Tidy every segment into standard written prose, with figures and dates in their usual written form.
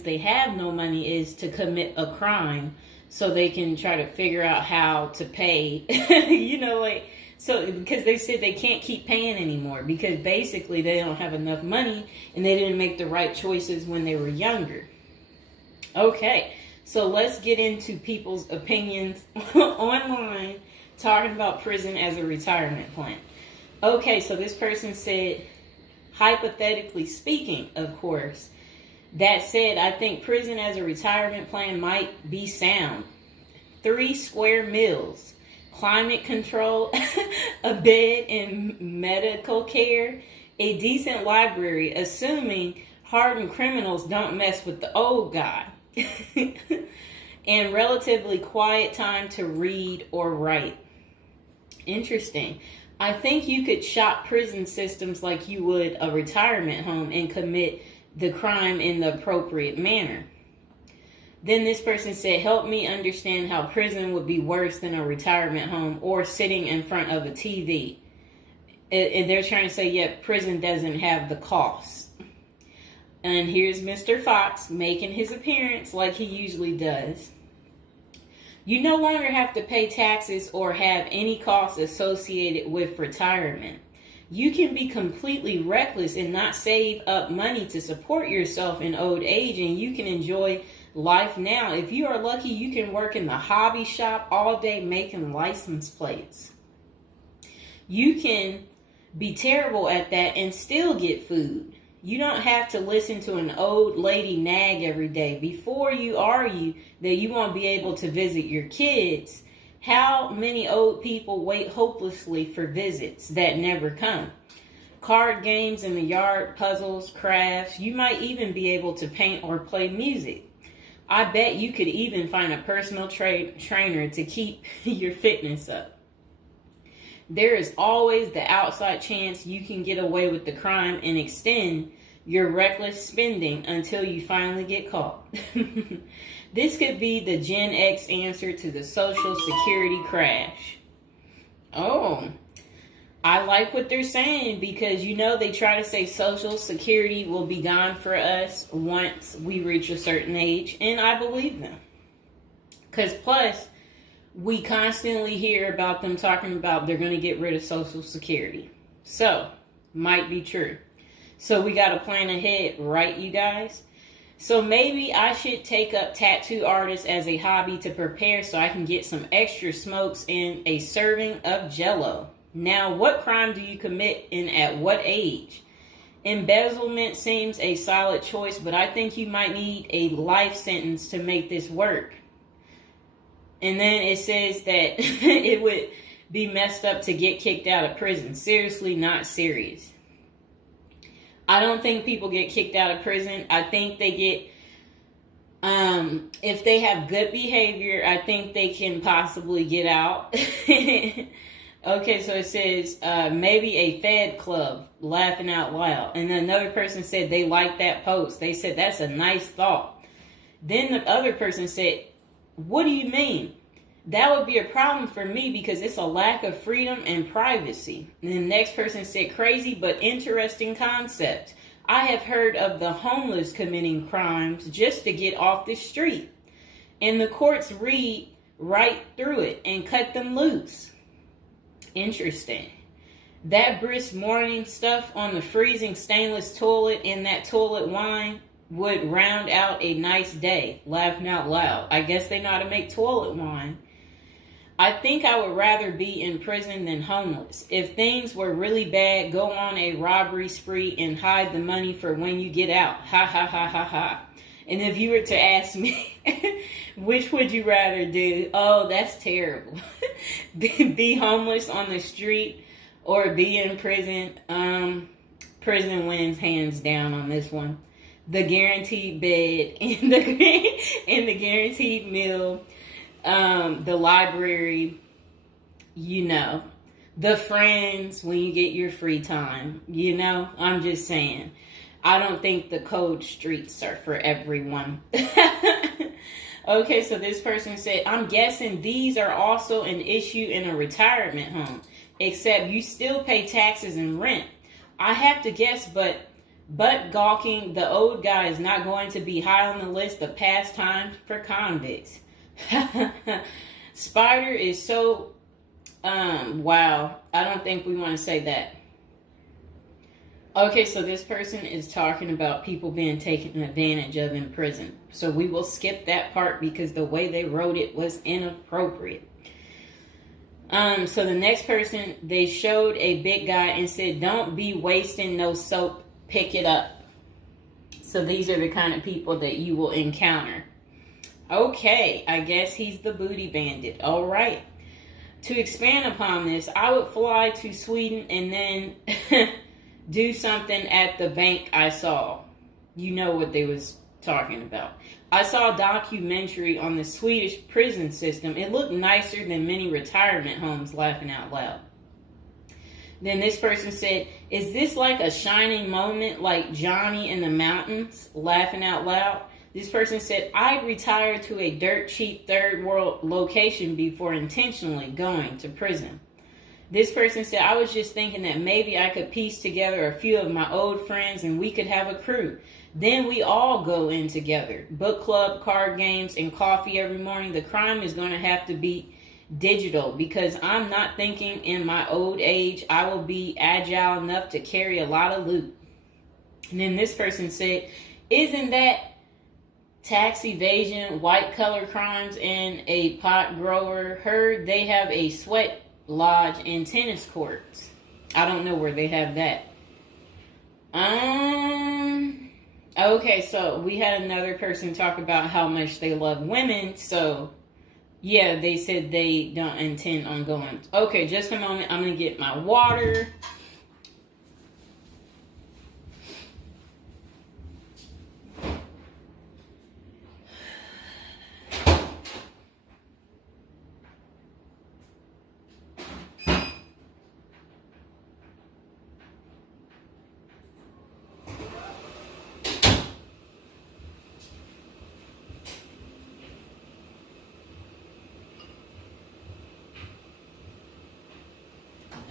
they have no money is to commit a crime so they can try to figure out how to pay. So because they said they can't keep paying anymore because basically they don't have enough money and they didn't make the right choices when they were younger. Okay, so let's get into people's opinions online talking about prison as a retirement plan. Okay, so this person said, hypothetically speaking, of course, that said, I think prison as a retirement plan might be sound. 3 square meals, climate control, a bed and medical care, a decent library, assuming hardened criminals don't mess with the old guy, and relatively quiet time to read or write. Interesting. I think you could shop prison systems like you would a retirement home and commit the crime in the appropriate manner. Then this person said, help me understand how prison would be worse than a retirement home or sitting in front of a TV. And they're trying to say, yeah, prison doesn't have the costs. And here's Mr. Fox making his appearance like he usually does. You no longer have to pay taxes or have any costs associated with retirement. You can be completely reckless and not save up money to support yourself in old age, and you can enjoy life now. If you are lucky, you can work in the hobby shop all day making license plates. You can be terrible at that and still get food. You don't have to listen to an old lady nag every day. Before you argue that you won't be able to visit your kids, how many old people wait hopelessly for visits that never come? Card games in the yard, puzzles, crafts. You might even be able to paint or play music. I bet you could even find a personal trainer to keep your fitness up. There is always the outside chance you can get away with the crime and extend your reckless spending until you finally get caught. This could be the Gen X answer to the Social Security crash. Oh, I like what they're saying because, they try to say Social Security will be gone for us once we reach a certain age. And I believe them. Because plus, we constantly hear about them talking about they're going to get rid of Social Security. So, might be true. So we got to plan ahead, right, you guys? So maybe I should take up tattoo artists as a hobby to prepare so I can get some extra smokes and a serving of Jell-O. Now, what crime do you commit and at what age? Embezzlement seems a solid choice, but I think you might need a life sentence to make this work. And then it says that it would be messed up to get kicked out of prison. Seriously, not serious. I don't think people get kicked out of prison. I think they get, if they have good behavior, I think they can possibly get out. Okay, so it says maybe a Fed club, laughing out loud. And another person said they liked that post. They said that's a nice thought. Then the other person said, what do you mean? That would be a problem for me because it's a lack of freedom and privacy. And the next person said, crazy but interesting concept. I have heard of the homeless committing crimes just to get off the street. And the courts read right through it and cut them loose. Interesting. That brisk morning stuff on the freezing stainless toilet and that toilet wine would round out a nice day. Laughing out loud. I guess they know how to make toilet wine. I think I would rather be in prison than homeless. If things were really bad, go on a robbery spree and hide the money for when you get out. Ha ha ha ha ha. And if you were to ask me, which would you rather do? Oh, that's terrible. Be homeless on the street or be in prison. Prison wins hands down on this one. The guaranteed bed and the guaranteed meal. The library, the friends when you get your free time, I'm just saying. I don't think the cold streets are for everyone. Okay, so this person said, I'm guessing these are also an issue in a retirement home, except you still pay taxes and rent. I have to guess, but But gawking, the old guy is not going to be high on the list of pastimes for convicts. Spider is so, wow. I don't think we want to say that. Okay, so this person is talking about people being taken advantage of in prison. So we will skip that part because the way they wrote it was inappropriate. So the next person, they showed a big guy and said, "Don't be wasting no soap, pick it up." So these are the kind of people that you will encounter. Okay, I guess he's the booty bandit. All right. To expand upon this, I would fly to Sweden and then do something at the bank I saw. You know what they was talking about. I saw a documentary on the Swedish prison system. It looked nicer than many retirement homes, laughing out loud. Then this person said, "Is this like a shining moment like Johnny in the Mountains?" Laughing out loud. This person said, "I'd retire to a dirt cheap third world location before intentionally going to prison." This person said, "I was just thinking that maybe I could piece together a few of my old friends and we could have a crew. Then we all go in together. Book club, card games, and coffee every morning. The crime is going to have to be digital because I'm not thinking in my old age I will be agile enough to carry a lot of loot." And then this person said, "Isn't that tax evasion, white collar crimes, and a pot grower? Heard they have a sweat lodge and tennis courts." I don't know where they have that. Okay, so we had another person talk about how much they love women. So yeah, they said they don't intend on going. Okay, just a moment. I'm going to get my water.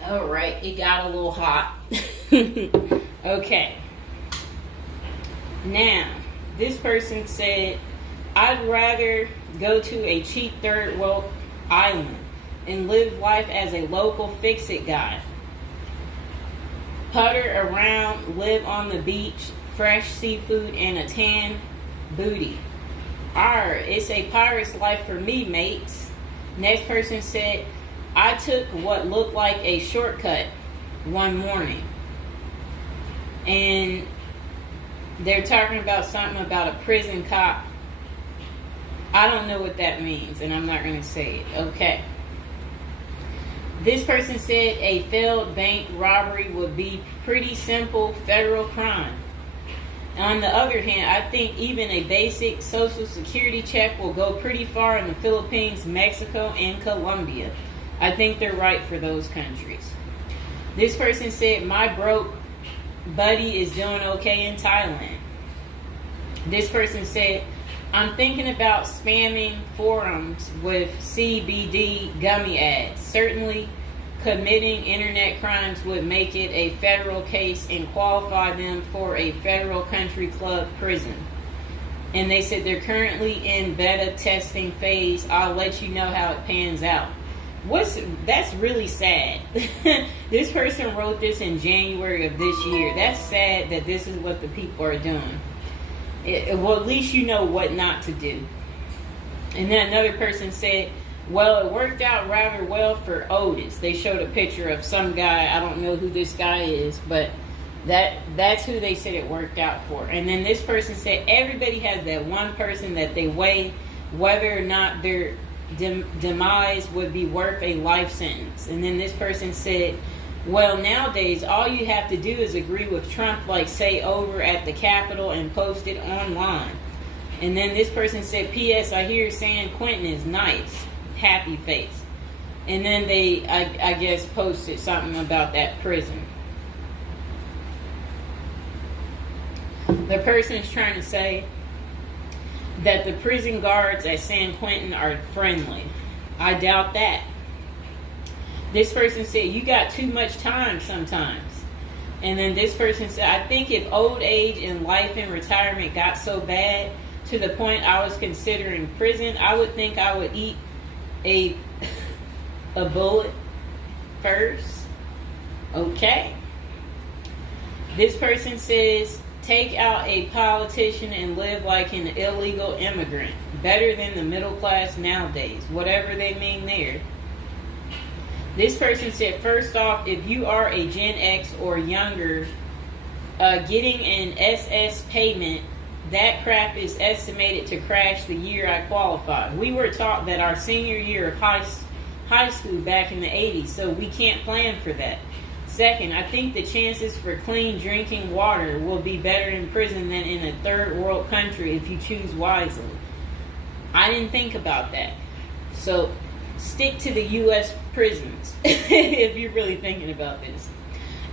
All right, it got a little hot. Okay. Now, this person said, "I'd rather go to a cheap third world island and live life as a local fix-it guy. Putter around, live on the beach, fresh seafood, and a tan booty. Arr, it's a pirate's life for me, mates." Next person said, "I took what looked like a shortcut one morning." And they're talking about something about a prison cop. I don't know what that means, and I'm not going to say it. Okay. This person said a failed bank robbery would be pretty simple federal crime. On the other hand, I think even a basic social security check will go pretty far in the Philippines, Mexico, and Colombia. I think they're right for those countries. This person said, "My broke buddy is doing okay in Thailand." This person said, "I'm thinking about spamming forums with CBD gummy ads. Certainly committing internet crimes would make it a federal case and qualify them for a federal country club prison." And they said they're currently in beta testing phase. I'll let you know how it pans out. That's really sad. This person wrote this in January of this year. That's sad that this is what the people are doing. Well, at least you know what not to do. And then another person said, "Well, it worked out rather well for Otis." They showed a picture of some guy. I don't know who this guy is, but that's who they said it worked out for. And then this person said everybody has that one person that they weigh whether or not their demise would be worth a life sentence. And then this person said, "Well, nowadays all you have to do is agree with Trump, like say over at the Capitol, and post it online." And then this person said, "P.S. I hear San Quentin is nice. Happy face." And then they, I guess, posted something about that prison. The person is trying to say that the prison guards at San Quentin are friendly. I doubt that. This person said, "You got too much time sometimes. And then this person said, I think if old age and life in retirement got so bad to the point I was considering prison, I would think I would eat a bullet first. Okay. This person says, take out a politician and live like an illegal immigrant. Better than the middle class nowadays. Whatever they mean there. This person said, first off, if you are a Gen X or younger, getting an SS payment, that crap is estimated to crash the year I qualified. We were taught that our senior year of high school back in the 80s, so we can't plan for that. Second, I think the chances for clean drinking water will be better in prison than in a third world country if you choose wisely. I didn't think about that. So stick to the U.S. prisons if you're really thinking about this.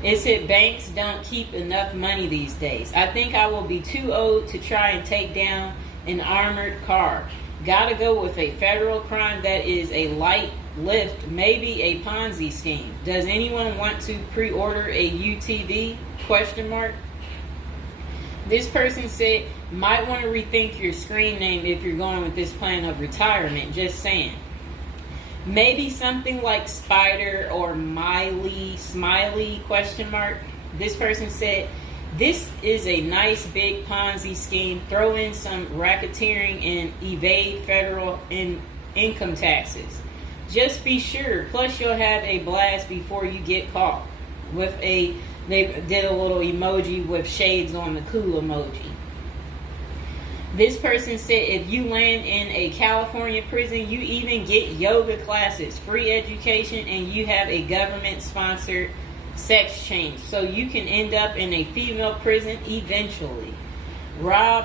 It said banks don't keep enough money these days. I think I will be too old to try and take down an armored car. Gotta go with a federal crime that is a light lift, maybe a Ponzi scheme. Does anyone want to pre-order a UTV? Question mark. This person said, might want to rethink your screen name if you're going with this plan of retirement. Just saying. Maybe something like Spider or Smiley, question mark. This person said, this is a nice big Ponzi scheme. Throw in some racketeering and evade federal income taxes. Just be sure. Plus you'll have a blast before you get caught. They did a little emoji with shades on the cool emoji. This person said if you land in a California prison, you even get yoga classes, free education, and you have a government-sponsored sex change. So you can end up in a female prison eventually. Rob,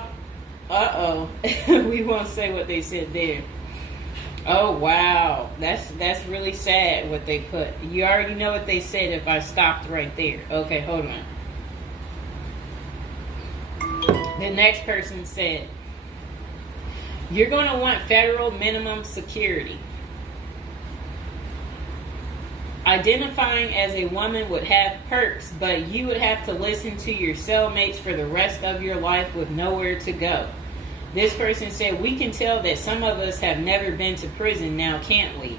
we won't say what they said there. Oh, wow. That's really sad what they put. You already know what they said if I stopped right there. Okay, hold on. The next person said, you're going to want federal minimum security. Identifying as a woman would have perks, but you would have to listen to your cellmates for the rest of your life with nowhere to go. This person said, we can tell that some of us have never been to prison now, can't we?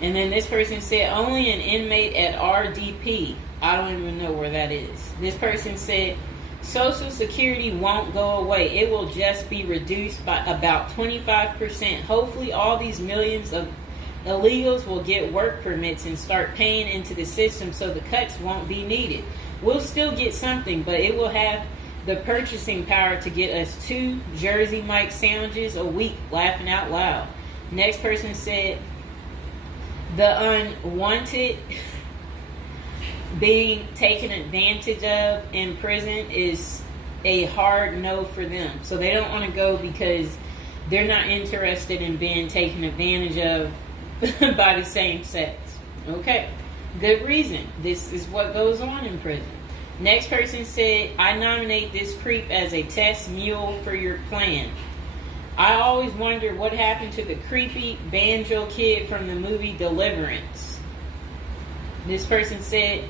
And then this person said, only an inmate at RDP. I don't even know where that is. This person said, Social Security won't go away. It will just be reduced by about 25%. Hopefully all these millions of illegals will get work permits and start paying into the system so the cuts won't be needed. We'll still get something, but it will have the purchasing power to get us 2 Jersey Mike sandwiches a week, laughing out loud. Next person said, the unwanted being taken advantage of in prison is a hard no for them. So they don't want to go because they're not interested in being taken advantage of by the same sex. Okay, good reason. This is what goes on in prison. Next person said, I nominate this creep as a test mule for your plan. I always wonder what happened to the creepy banjo kid from the movie Deliverance. This person said,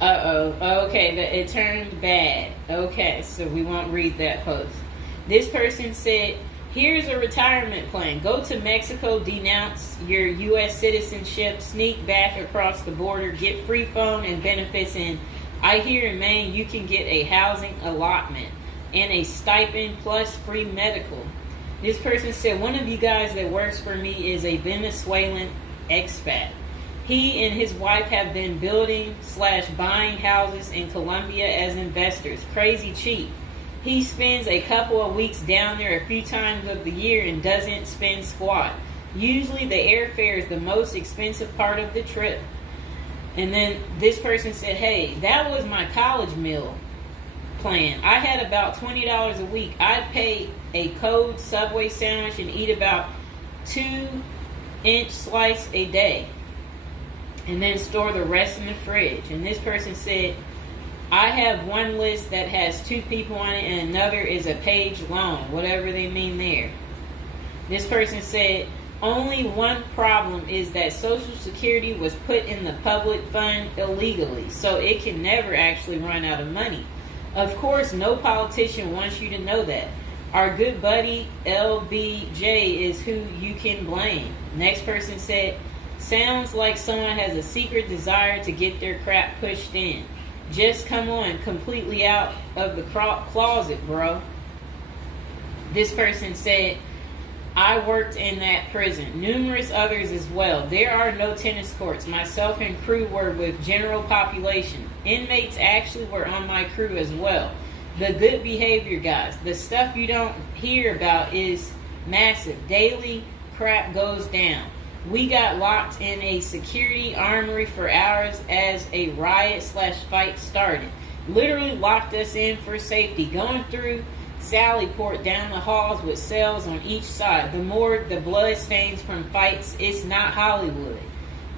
okay, it turned bad. Okay, so we won't read that post. This person said, here's a retirement plan. Go to Mexico, denounce your U.S. citizenship, sneak back across the border, get free phone and benefits, and I hear in Maine you can get a housing allotment and a stipend plus free medical. This person said, one of you guys that works for me is a Venezuelan expat. He and his wife have been building/buying houses in Colombia as investors. Crazy cheap. He spends a couple of weeks down there a few times of the year and doesn't spend squat. Usually the airfare is the most expensive part of the trip. And then this person said, hey, that was my college meal plan. I had about $20 a week. I'd pay a cold Subway sandwich and eat about 2-inch slice a day. And then store the rest in the fridge. And this person said, I have one list that has 2 people on it and another is a page long, whatever they mean there. This person said, Only one problem is that Social Security was put in the public fund illegally, so it can never actually run out of money. Of course, no politician wants you to know that. Our good buddy LBJ is who you can blame. Next person said, sounds like someone has a secret desire to get their crap pushed in. Just come on, completely out of the closet, bro. This person said, I worked in that prison. Numerous others as well. There are no tennis courts. Myself and crew were with general population. Inmates actually were on my crew as well. The good behavior guys. The stuff you don't hear about is massive. Daily crap goes down. We got locked in a security armory for hours as a riot/fight started. Literally locked us in for safety. Going through Sallyport down the halls with cells on each side. The more the blood stains from fights, it's not Hollywood.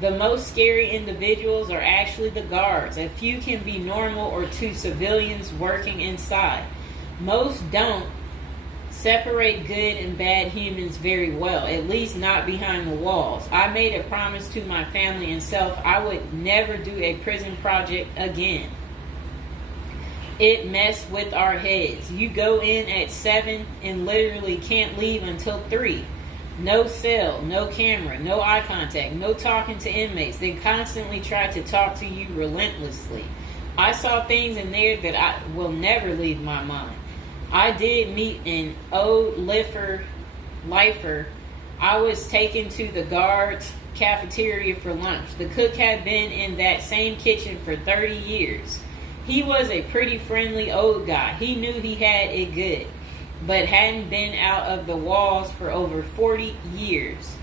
The most scary individuals are actually the guards. A few can be normal or two civilians working inside. Most don't separate good and bad humans very well, at least not behind the walls. I made a promise to my family and self I would never do a prison project again. It messed with our heads. You go in at 7 and literally can't leave until 3. No cell, no camera, no eye contact, no talking to inmates. They constantly try to talk to you relentlessly. I saw things in there that I will never leave my mind. I did meet an old lifer. I was taken to the guards' cafeteria for lunch. The cook had been in that same kitchen for 30 years. He was a pretty friendly old guy. He knew he had it good, but hadn't been out of the walls for over 40 years.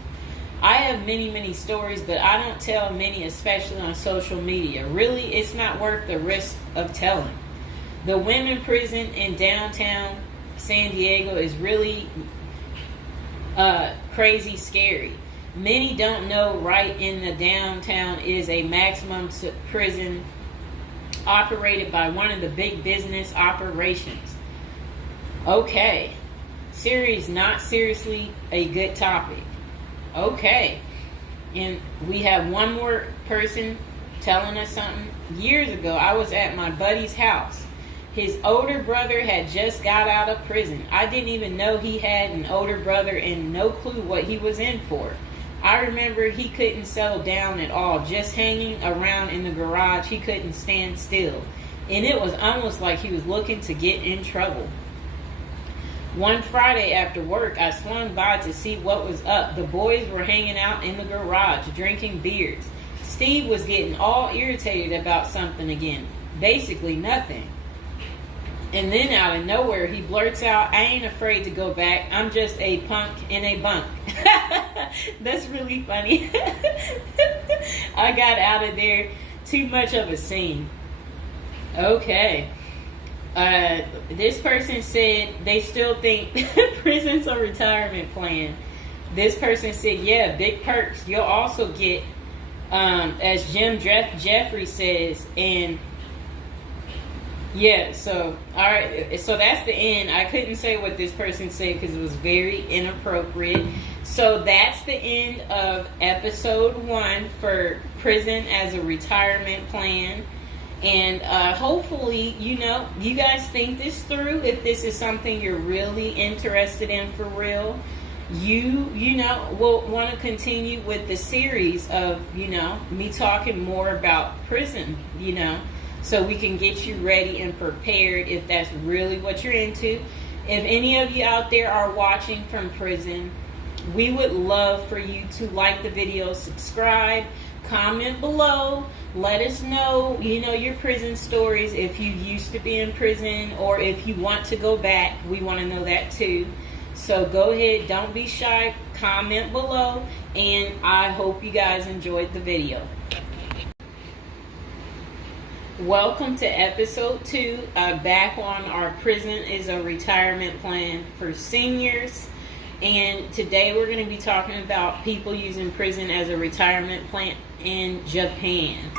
I have many stories, but I don't tell many, especially on social media. Really, it's not worth the risk of telling. The women prison in downtown San Diego is really crazy scary. Many don't know right in the downtown is a maximum prison operated by one of the big business operations. Okay. Series, not seriously a good topic. Okay. And we have one more person telling us something. Years ago, I was at my buddy's house. His older brother had just got out of prison. I didn't even know he had an older brother and no clue what he was in for. I remember he couldn't settle down at all, just hanging around in the garage. He couldn't stand still. And it was almost like he was looking to get in trouble. One Friday after work, I swung by to see what was up. The boys were hanging out in the garage, drinking beers. Steve was getting all irritated about something again. Basically nothing. And then out of nowhere, he blurts out, I ain't afraid to go back. I'm just a punk in a bunk. That's really funny. I got out of there. Too much of a scene. Okay. This person said they still think prison's a retirement plan. This person said, yeah, big perks. You'll also get, as Jim Jeffrey says, and yeah, so, all right, so that's the end. I couldn't say what this person said because it was very inappropriate. So that's the end of episode 1 for prison as a retirement plan. And hopefully, you guys think this through. If this is something you're really interested in for real, you will want to continue with the series of, me talking more about prison, so we can get you ready and prepared if that's really what you're into. If any of you out there are watching from prison, we would love for you to like the video, subscribe, comment below, let us know, your prison stories. If you used to be in prison or if you want to go back, we want to know that too. So go ahead, don't be shy, comment below, and I hope you guys enjoyed the video. Welcome to episode 2, back on our prison is a retirement plan for seniors. And today we're going to be talking about people using prison as a retirement plan in Japan,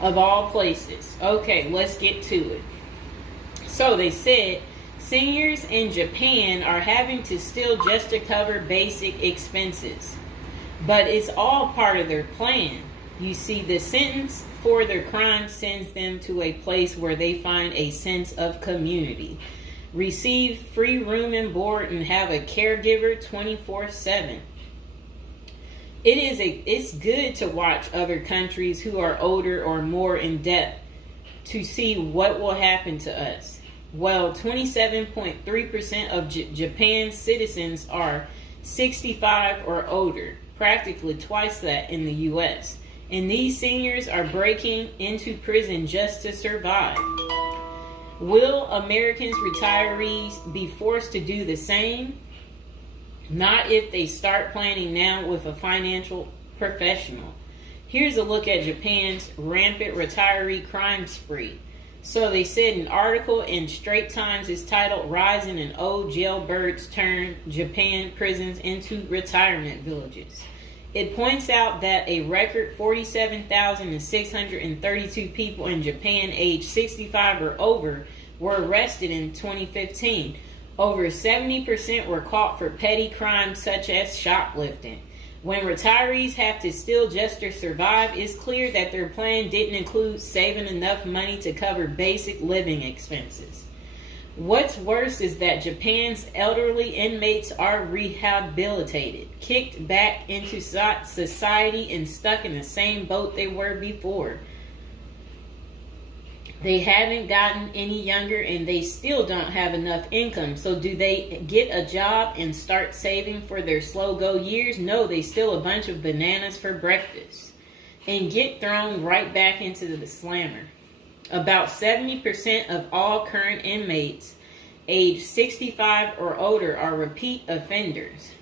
of all places. Okay, let's get to it. So they said Seniors in Japan are having to steal just to cover basic expenses. But it's all part of their plan. You see, the sentence for their crime sends them to a place where they find a sense of community, receive free room and board, and have a caregiver 24/7. It's good to watch other countries who are older or more in depth to see what will happen to us. Well, 27.3% of Japan's citizens are 65 or older, practically twice that in the U.S. And these seniors are breaking into prison just to survive. Will Americans retirees be forced to do the same? Not if they start planning now with a financial professional. Here's a look at Japan's rampant retiree crime spree. So they said an article in Straits Times is titled "Rising in Old Jailbirds Turn Japan Prisons into Retirement Villages." It points out that a record 47,632 people in Japan aged 65 or over were arrested in 2015. Over 70% were caught for petty crimes such as shoplifting. When retirees have to steal just to survive, it's clear that their plan didn't include saving enough money to cover basic living expenses. What's worse is that Japan's elderly inmates are rehabilitated, kicked back into society, and stuck in the same boat they were before. They haven't gotten any younger, and they still don't have enough income. So do they get a job and start saving for their slow-go years? No, they steal a bunch of bananas for breakfast and get thrown right back into the slammer. About 70% of all current inmates aged 65 or older are repeat offenders.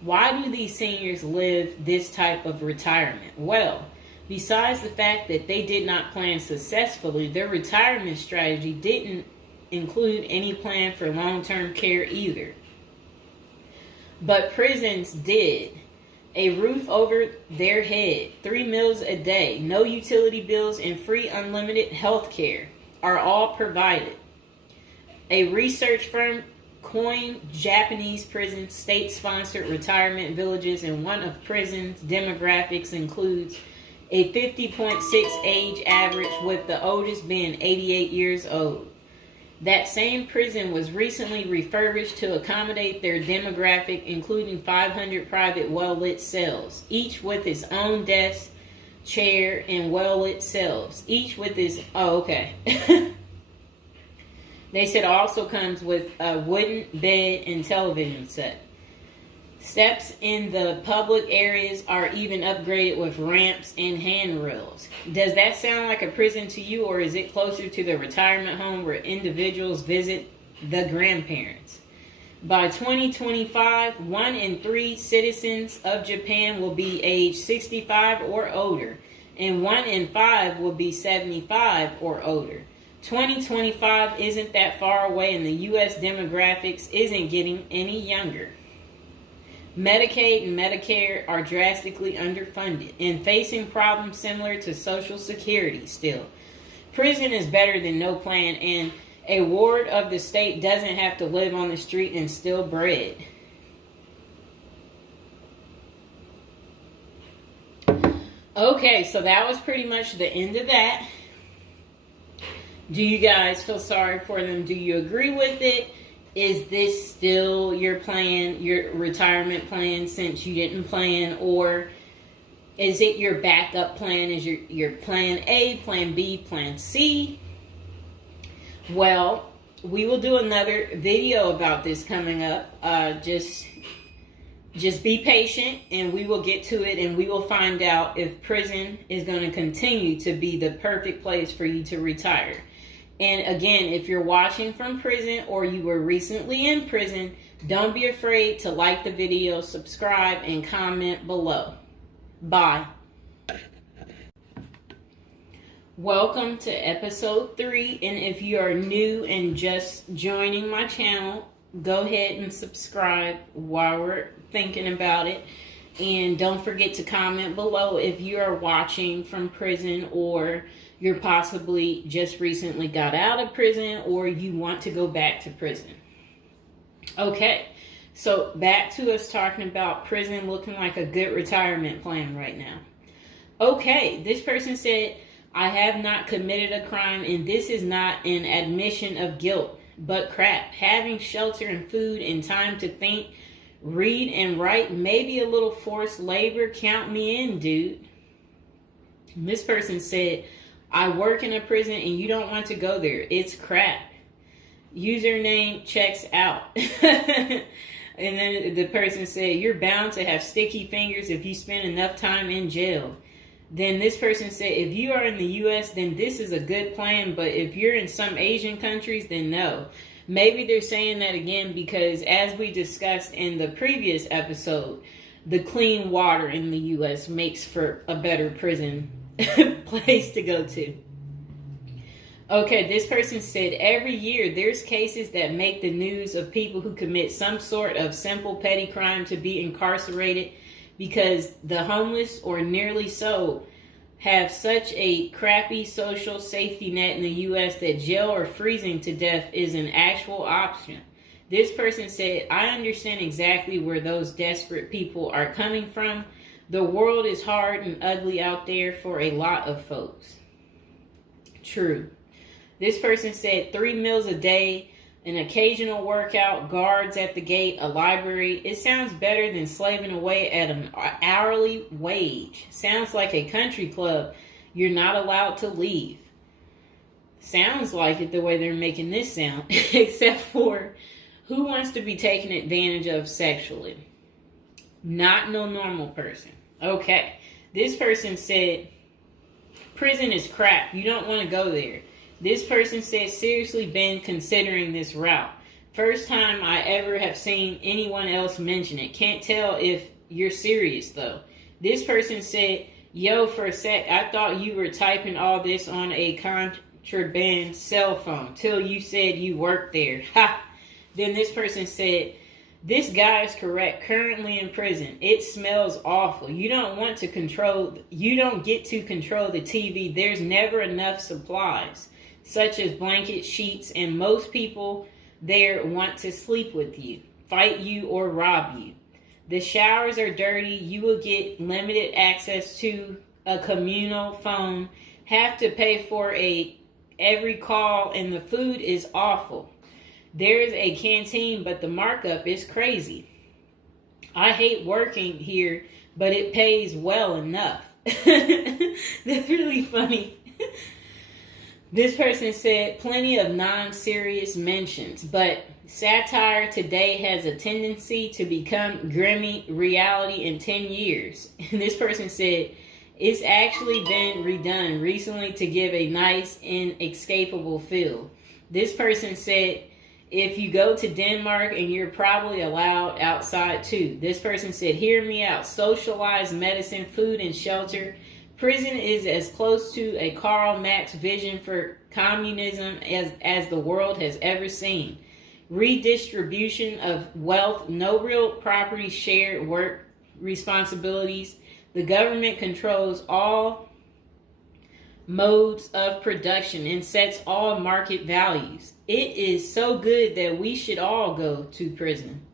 Why do these seniors live this type of retirement? Well, besides the fact that they did not plan successfully, their retirement strategy didn't include any plan for long-term care either. But prisons did. A roof over their head, 3 meals a day, no utility bills, and free unlimited health care are all provided. A research firm coined Japanese prisons state-sponsored retirement villages, and one of prisons' demographics includes a 50.6 age average, with the oldest being 88 years old. That same prison was recently refurbished to accommodate their demographic, including 500 private well-lit cells, each with its own desk, chair, and well-lit cells, each with its... Oh, okay. They said also comes with a wooden bed and television set. Steps in the public areas are even upgraded with ramps and handrails. Does that sound like a prison to you, or is it closer to the retirement home where individuals visit the grandparents? By 2025, 1 in 3 citizens of Japan will be age 65 or older, and 1 in 5 will be 75 or older. 2025 isn't that far away, and the U.S. demographics isn't getting any younger. Medicaid and Medicare are drastically underfunded and facing problems similar to Social Security still. Prison is better than no plan, and a ward of the state doesn't have to live on the street and steal bread. Okay, so that was pretty much the end of that. Do you guys feel sorry for them? Do you agree with it? Is this still your plan, your retirement plan, since you didn't plan? Or is it your backup plan? Is your plan A, plan B, plan C? Well, we will do another video about this coming up. Just be patient, and we will get to it, and we will find out if prison is going to continue to be the perfect place for you to retire. And again, if you're watching from prison or you were recently in prison, don't be afraid to like the video, subscribe, and comment below. Bye. Welcome to episode 3. And if you are new and just joining my channel, go ahead and subscribe while we're thinking about it. And don't forget to comment below if you are watching from prison or you're possibly just recently got out of prison, or you want to go back to prison. Okay, so back to us talking about prison looking like a good retirement plan right now. Okay, this person said, I have not committed a crime, and this is not an admission of guilt, but crap. Having shelter and food and time to think, read and write, maybe a little forced labor, count me in, dude. And this person said, I work in a prison and you don't want to go there. It's crap. Username checks out. And then the person said, you're bound to have sticky fingers if you spend enough time in jail. Then this person said, if you are in the U.S., then this is a good plan. But if you're in some Asian countries, then no. Maybe they're saying that again because, as we discussed in the previous episode, the clean water in the U.S. makes for a better prison place to go to. Okay, this person said, every year there's cases that make the news of people who commit some sort of simple petty crime to be incarcerated because the homeless, or nearly so, have such a crappy social safety net in the U.S. that jail or freezing to death is an actual option. This person said, I understand exactly where those desperate people are coming from. The world is hard and ugly out there for a lot of folks. True. This person said 3 meals a day, an occasional workout, guards at the gate, a library. It sounds better than slaving away at an hourly wage. Sounds like a country club you're not allowed to leave. Sounds like it the way they're making this sound, except for who wants to be taken advantage of sexually? Not no normal person. Okay. This person said, prison is crap. You don't want to go there. This person said, seriously been considering this route. First time I ever have seen anyone else mention it. Can't tell if you're serious though. This person said, yo, for a sec, I thought you were typing all this on a contraband cell phone till you said you worked there. Ha! Then this person said, this guy is correct. Currently in prison. It smells awful. You don't get to control the TV. There's never enough supplies, such as blankets, sheets, and most people there want to sleep with you, fight you, or rob you. The showers are dirty. You will get limited access to a communal phone, have to pay for every call, and the food is awful. There's a canteen, but the markup is crazy. I hate working here, but it pays well enough. That's really funny. This person said, plenty of non-serious mentions, but satire today has a tendency to become grimy reality in 10 years. And this person said, it's actually been redone recently to give a nice, inescapable feel. This person said, if you go to Denmark and you're probably allowed outside too. This person said, hear me out. Socialized medicine, food, and shelter. Prison is as close to a Karl Marx vision for communism as the world has ever seen. Redistribution of wealth, no real property, shared work responsibilities. The government controls all modes of production and sets all market values. It is so good that we should all go to prison.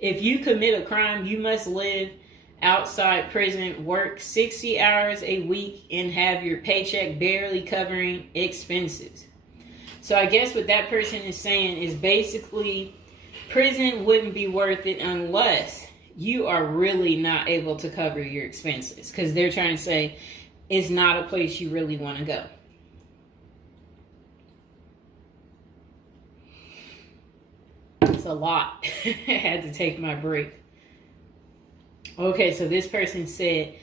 If you commit a crime, you must live outside prison, work 60 hours a week, and have your paycheck barely covering expenses. So I guess what that person is saying is basically prison wouldn't be worth it unless you are really not able to cover your expenses, because they're trying to say it's not a place you really want to go. It's a lot. I had to take my break. Okay, so this person said,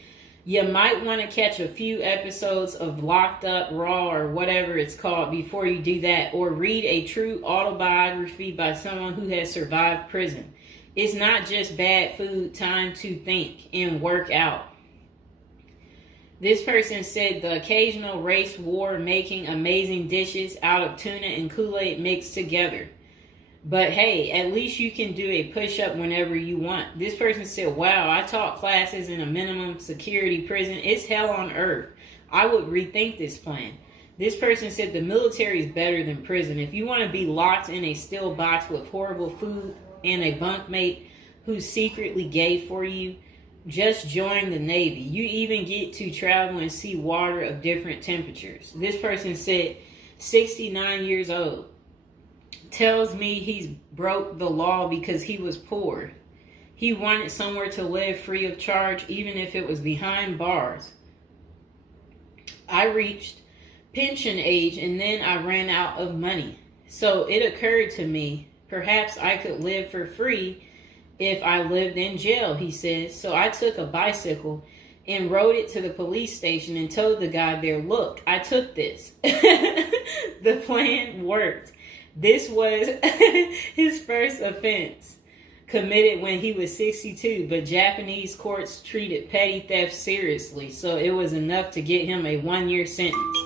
you might want to catch a few episodes of Locked Up, Raw, or whatever it's called before you do that, or read a true autobiography by someone who has survived prison. It's not just bad food, time to think, and work out. This person said the occasional race war making amazing dishes out of tuna and Kool-Aid mixed together. But hey, at least you can do a push-up whenever you want. This person said, wow, I taught classes in a minimum security prison. It's hell on earth. I would rethink this plan. This person said the military is better than prison. If you want to be locked in a steel box with horrible food and a bunkmate who's secretly gay for you, just join the Navy. You even get to travel and see water of different temperatures. This person said 69 years old. Tells me he's broke the law because he was poor. He wanted somewhere to live free of charge, even if it was behind bars. I reached pension age and then I ran out of money. So it occurred to me, perhaps I could live for free if I lived in jail, he says. So I took a bicycle and rode it to the police station and told the guy there, look, I took this. The plan worked. This was his first offense, committed when he was 62, but Japanese courts treated petty theft seriously, so it was enough to get him a 1-year sentence.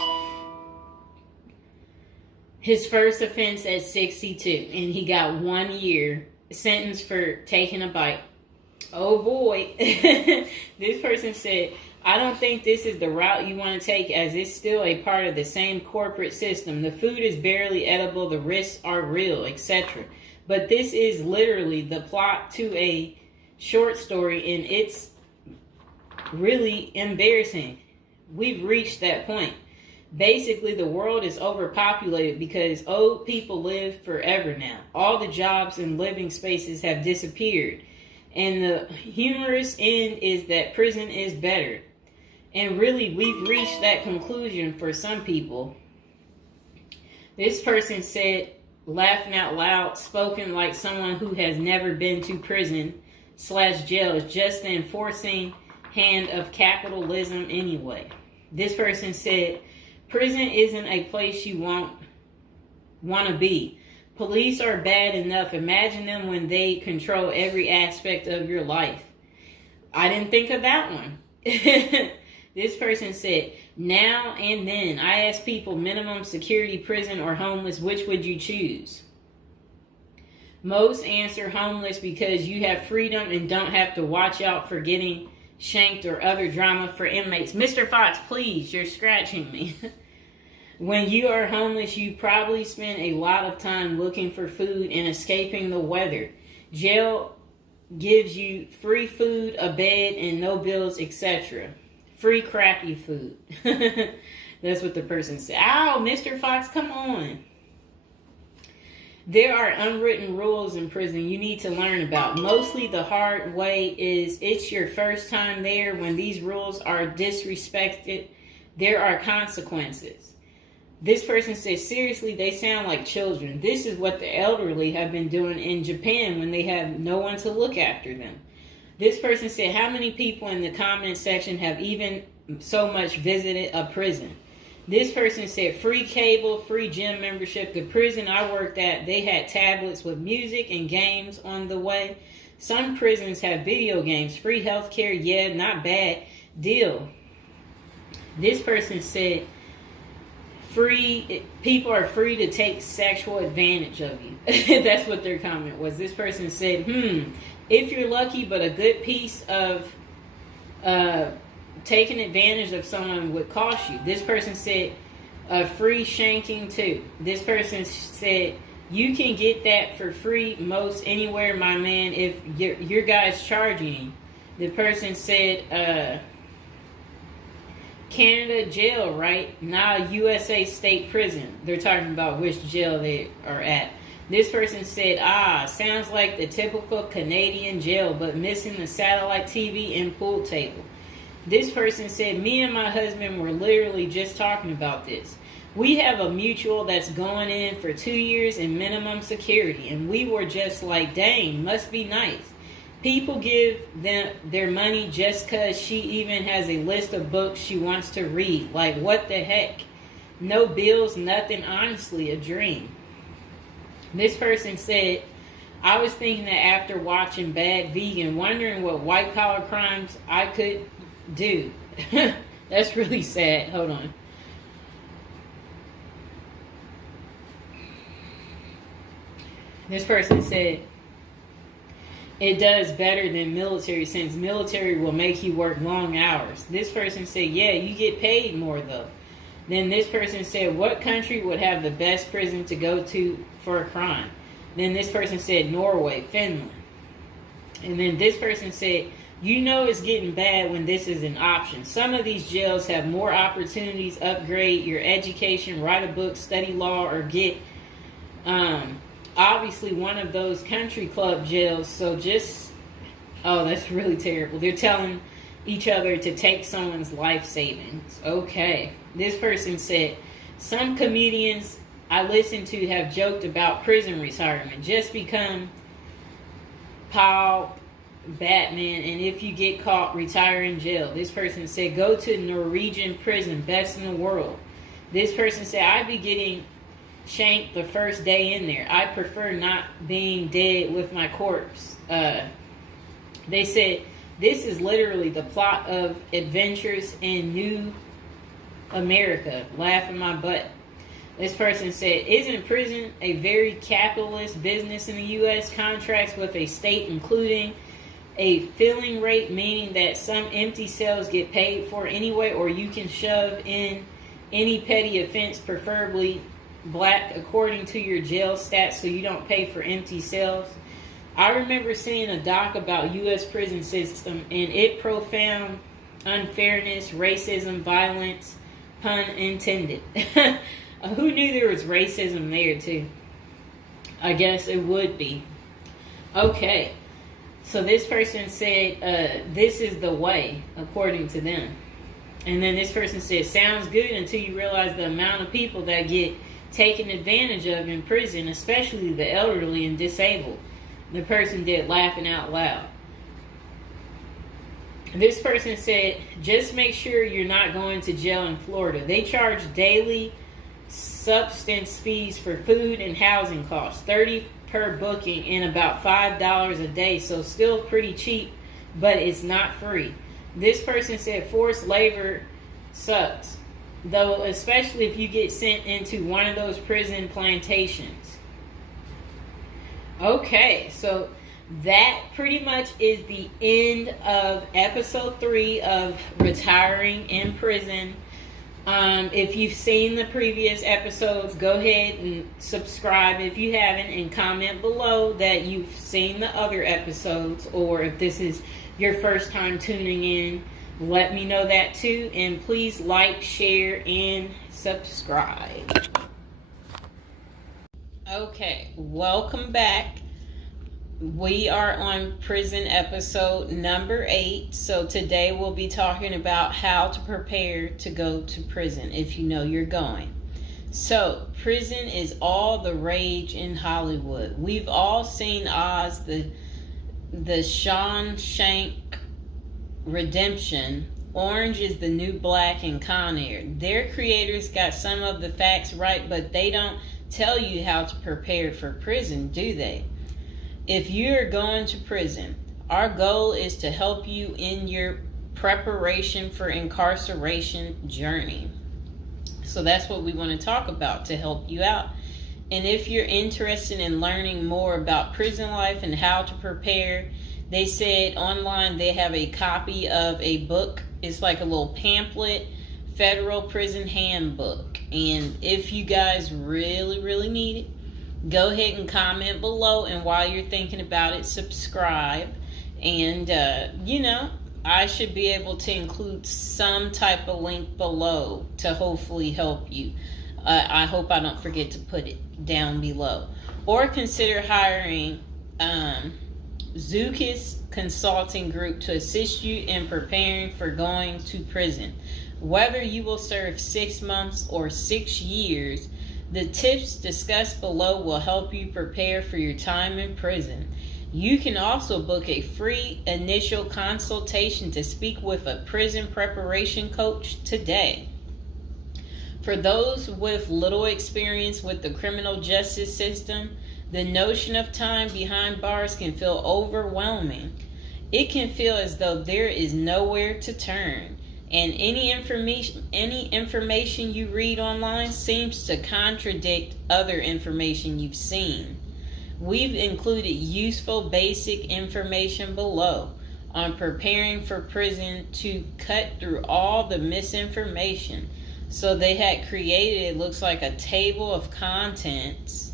His first offense at 62, and he got 1 year sentence for taking a bite. Oh boy. This person said, I don't think this is the route you want to take, as it's still a part of the same corporate system. The food is barely edible, the risks are real, etc. But this is literally the plot to a short story, and it's really embarrassing. We've reached that point. Basically, the world is overpopulated because old people live forever now. All the jobs and living spaces have disappeared. And the humorous end is that prison is better. And really, we've reached that conclusion for some people. This person said, laughing out loud, spoken like someone who has never been to prison/jail, is just the enforcing hand of capitalism anyway. This person said, prison isn't a place you want to be. Police are bad enough. Imagine them when they control every aspect of your life. I didn't think of that one. This person said, now and then, I ask people minimum security prison or homeless, which would you choose? Most answer homeless because you have freedom and don't have to watch out for getting shanked or other drama for inmates. Mr. Fox, please, you're scratching me. When you are homeless, you probably spend a lot of time looking for food and escaping the weather. Jail gives you free food, a bed, and no bills, etc. Free crappy food. That's what the person said. Ow, Mr. Fox, come on. There are unwritten rules in prison you need to learn about. Mostly the hard way is it's your first time there. When these rules are disrespected, there are consequences. This person says, seriously, they sound like children. This is what the elderly have been doing in Japan when they have no one to look after them. This person said, how many people in the comment section have even so much visited a prison? This person said, free cable, free gym membership. The prison I worked at, they had tablets with music and games on the way. Some prisons have video games, free healthcare. Yeah, not bad deal. This person said, people are free to take sexual advantage of you. That's what their comment was. This person said, if you're lucky, but a good piece of taking advantage of someone would cost you. This person said, free shanking too. This person said, you can get that for free most anywhere, my man, if your guy's charging. The person said, Canada jail, right? Now USA state prison. They're talking about which jail they are at. This person said, sounds like the typical Canadian jail, but missing the satellite TV and pool table. This person said, me and my husband were literally just talking about this. We have a mutual that's going in for 2 years in minimum security, and we were just like, dang, must be nice. People give them their money just because she even has a list of books she wants to read. Like, what the heck? No bills, nothing. Honestly, a dream. This person said, I was thinking that after watching Bad Vegan, wondering what white-collar crimes I could do. That's really sad. Hold on. This person said, it does better than military, since military will make you work long hours. This person said, yeah, you get paid more though. Then this person said, what country would have the best prison to go to for a crime? Then this person said, Norway, Finland. And then this person said, you know it's getting bad when this is an option. Some of these jails have more opportunities, upgrade your education, write a book, study law, or get obviously one of those country club jails. So just, oh, that's really terrible. They're telling each other to take someone's life savings. Okay. This person said, some comedians I listen to have joked about prison retirement. Just become Paul Batman, and if you get caught, retire in jail. This person said, go to Norwegian prison, best in the world. This person said, I'd be getting shanked the first day in there. I prefer not being dead with my corpse. They said, this is literally the plot of Adventures in New America. Laughing my butt. This person said, isn't prison a very capitalist business in the U.S.? Contracts with a state including a filling rate, meaning that some empty cells get paid for anyway, or you can shove in any petty offense, preferably black, according to your jail stats, so you don't pay for empty cells. I remember seeing a doc about U.S. prison system, and it profound unfairness, racism, violence, pun intended. Who knew there was racism there too? I guess it would be. Okay. So this person said, this is the way, according to them. And then this person said, sounds good until you realize the amount of people that get taken advantage of in prison, especially the elderly and disabled. The person did laughing out loud. This person said, just make sure you're not going to jail in Florida. They charge daily substance fees for food and housing costs, $30 per booking and about $5 a day, so still pretty cheap, but it's not free. This person said forced labor sucks, though, especially if you get sent into one of those prison plantations. Okay, so that pretty much is the end of episode 3 of Retiring in Prison. If you've seen the previous episodes, go ahead and subscribe if you haven't, and comment below that you've seen the other episodes, or if this is your first time tuning in, let me know that too. And please like, share, and subscribe. Okay, welcome back. We are on prison episode number 8. So today we'll be talking about how to prepare to go to prison if you know you're going. So prison is all the rage in Hollywood. We've all seen Oz, the Shawshank Redemption, Orange is the New Black, and Con Air. Their creators got some of the facts right, but they don't tell you how to prepare for prison, do they? If you're going to prison, our goal is to help you in your preparation for incarceration journey. So that's what we want to talk about, to help you out. And if you're interested in learning more about prison life and how to prepare, they said online they have a copy of a book. It's like a little pamphlet, Federal Prison Handbook. And if you guys really need it, go ahead and comment below, and while you're thinking about it, subscribe. And I should be able to include some type of link below to hopefully help you. I hope I don't forget to put it down below. Or consider hiring Zukis Consulting Group to assist you in preparing for going to prison. Whether you will serve 6 months or 6 years, the tips discussed below will help you prepare for your time in prison. You can also book a free initial consultation to speak with a prison preparation coach today. For those with little experience with the criminal justice system, the notion of time behind bars can feel overwhelming. It can feel as though there is nowhere to turn, and any information you read online seems to contradict other information you've seen. We've included useful basic information below on preparing for prison to cut through all the misinformation. So they had created, it looks like, a table of contents.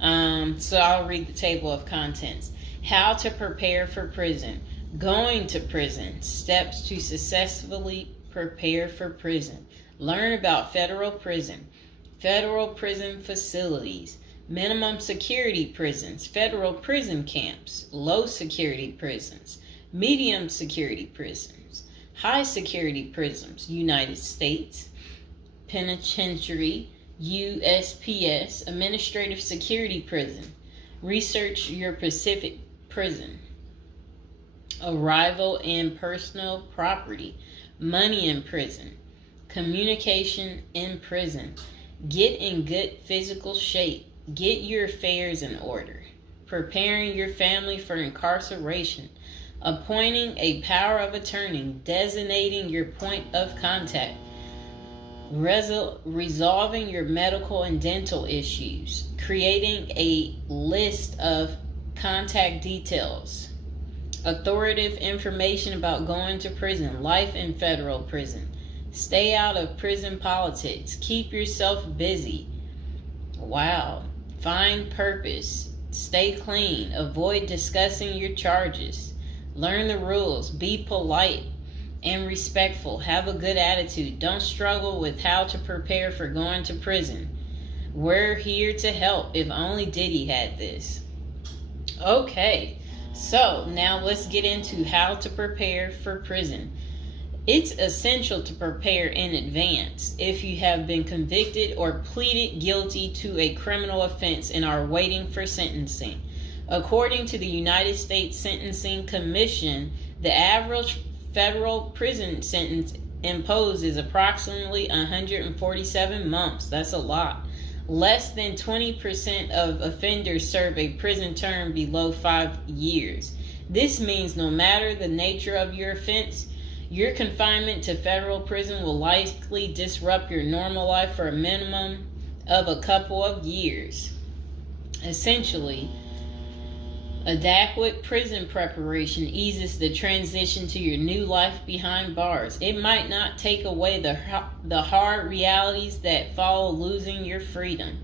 So I'll read the table of contents. How to prepare for prison. Going to prison. Steps to successfully prepare for prison. Learn about federal prison facilities, minimum security prisons, federal prison camps, low security prisons, medium security prisons, high security prisons, United States Penitentiary, USPS, administrative security prison. Research your Pacific prison. Arrival and personal property, money in prison, communication in prison. Get in good physical shape. Get your affairs in order. Preparing your family for incarceration. Appointing a power of attorney. Designating your point of contact. Resolving your medical and dental issues. Creating a list of contact details. Authoritative information about going to prison. Life in federal prison. Stay out of prison politics. Keep yourself busy. Wow. Find purpose. Stay clean. Avoid discussing your charges. Learn the rules. Be polite and respectful. Have a good attitude. Don't struggle with how to prepare for going to prison. We're here to help. If only Diddy had this. Okay. So now let's get into how to prepare for prison. It's essential to prepare in advance if you have been convicted or pleaded guilty to a criminal offense and are waiting for sentencing. According to the United States Sentencing Commission, the average federal prison sentence imposed is approximately 147 months. That's a lot. Less than 20% of offenders serve a prison term below 5 years. This means no matter the nature of your offense, your confinement to federal prison will likely disrupt your normal life for a minimum of a couple of years. Essentially, adequate prison preparation eases the transition to your new life behind bars. It might not take away the hard realities that follow losing your freedom,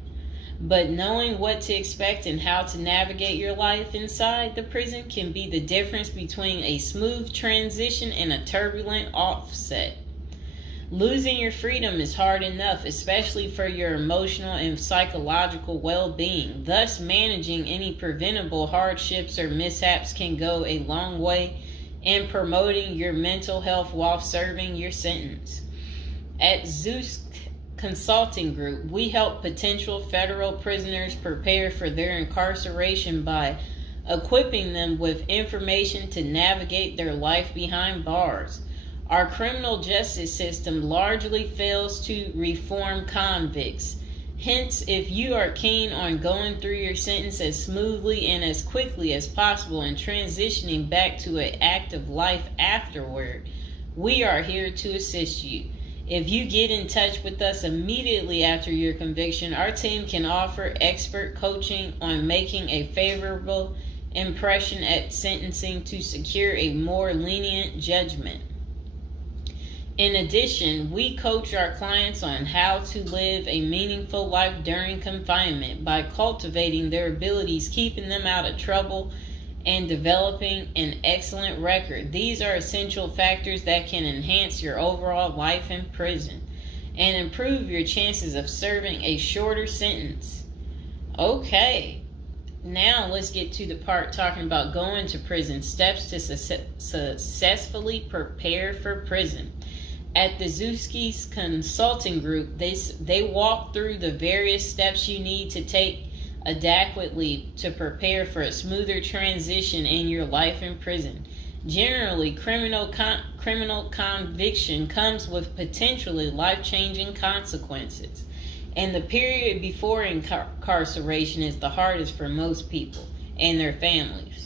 but knowing what to expect and how to navigate your life inside the prison can be the difference between a smooth transition and a turbulent offset. Losing your freedom is hard enough, especially for your emotional and psychological well-being. Thus, managing any preventable hardships or mishaps can go a long way in promoting your mental health while serving your sentence. At Zeus Consulting Group, we help potential federal prisoners prepare for their incarceration by equipping them with information to navigate their life behind bars. Our criminal justice system largely fails to reform convicts. Hence, if you are keen on going through your sentence as smoothly and as quickly as possible and transitioning back to an active life afterward, we are here to assist you. If you get in touch with us immediately after your conviction, our team can offer expert coaching on making a favorable impression at sentencing to secure a more lenient judgment. In addition, we coach our clients on how to live a meaningful life during confinement by cultivating their abilities, keeping them out of trouble, and developing an excellent record. These are essential factors that can enhance your overall life in prison and improve your chances of serving a shorter sentence. Okay, now let's get to the part talking about going to prison, steps to successfully prepare for prison. At the Zuski's Consulting Group, they walk through the various steps you need to take adequately to prepare for a smoother transition in your life in prison. Generally, criminal conviction comes with potentially life-changing consequences, and the period before incarceration is the hardest for most people and their families.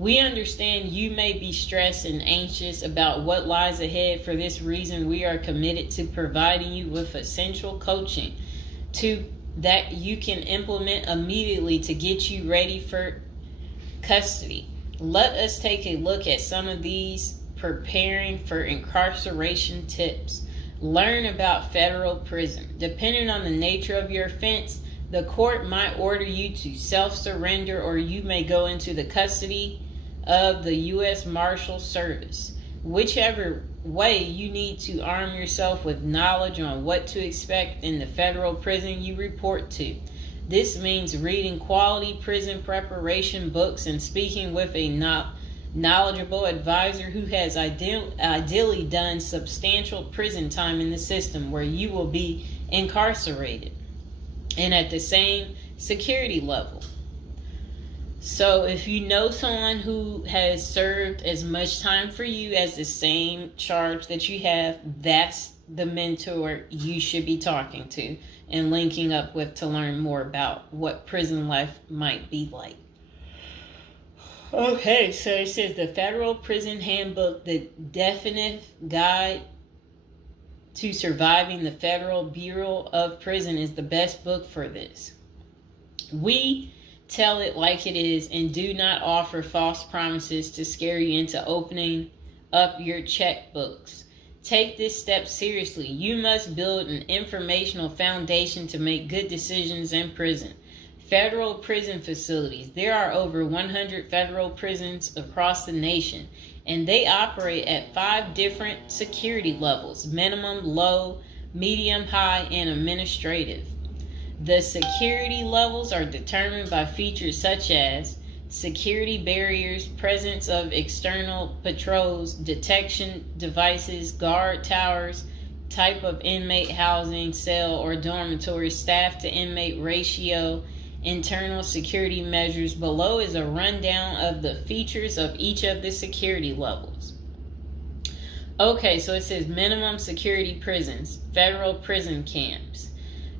We understand you may be stressed and anxious about what lies ahead. For this reason, we are committed to providing you with essential coaching to that you can implement immediately to get you ready for custody. Let us take a look at some of these preparing for incarceration tips. Learn about federal prison. Depending on the nature of your offense, the court might order you to self-surrender, or you may go into the custody of the U.S. Marshal Service. Whichever way, you need to arm yourself with knowledge on what to expect in the federal prison you report to. This means reading quality prison preparation books and speaking with a knowledgeable advisor who has ideally done substantial prison time in the system where you will be incarcerated and at the same security level. So if you know someone who has served as much time for you as the same charge that you have, that's the mentor you should be talking to and linking up with to learn more about what prison life might be like. Okay, so it says the Federal Prison Handbook, the definitive guide to surviving the Federal Bureau of Prison, is the best book for this. We tell it like it is and do not offer false promises to scare you into opening up your checkbooks. Take this step seriously. You must build an informational foundation to make good decisions in prison. Federal prison facilities. There are over 100 federal prisons across the nation, and they operate at 5 different security levels: minimum, low, medium, high, and administrative. The security levels are determined by features such as security barriers, presence of external patrols, detection devices, guard towers, type of inmate housing, cell or dormitory, staff to inmate ratio, internal security measures. Below is a rundown of the features of each of the security levels. Okay, so it says minimum security prisons, federal prison camps.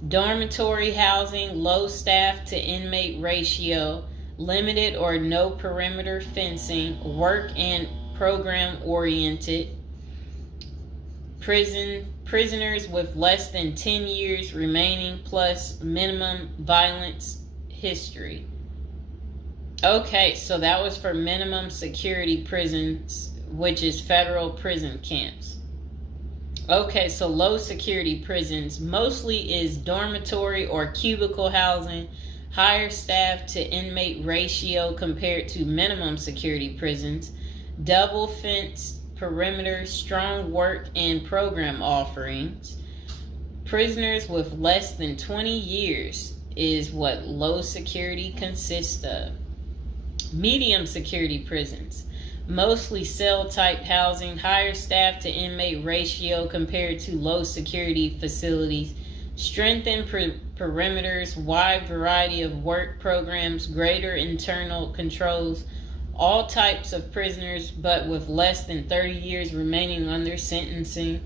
Dormitory housing, low staff to inmate ratio, limited or no perimeter fencing, work and program oriented. Prisoners with less than 10 years remaining plus minimum violence history. Okay, so that was for minimum security prisons, which is federal prison camps. Okay, so low security prisons mostly is dormitory or cubicle housing, higher staff to inmate ratio compared to minimum security prisons, double fenced perimeter, strong work and program offerings. Prisoners with less than 20 years is what low security consists of. Medium security prisons, mostly cell type housing, higher staff to inmate ratio compared to low security facilities, strengthened perimeters, wide variety of work programs, greater internal controls, all types of prisoners but with less than 30 years remaining on their sentencing.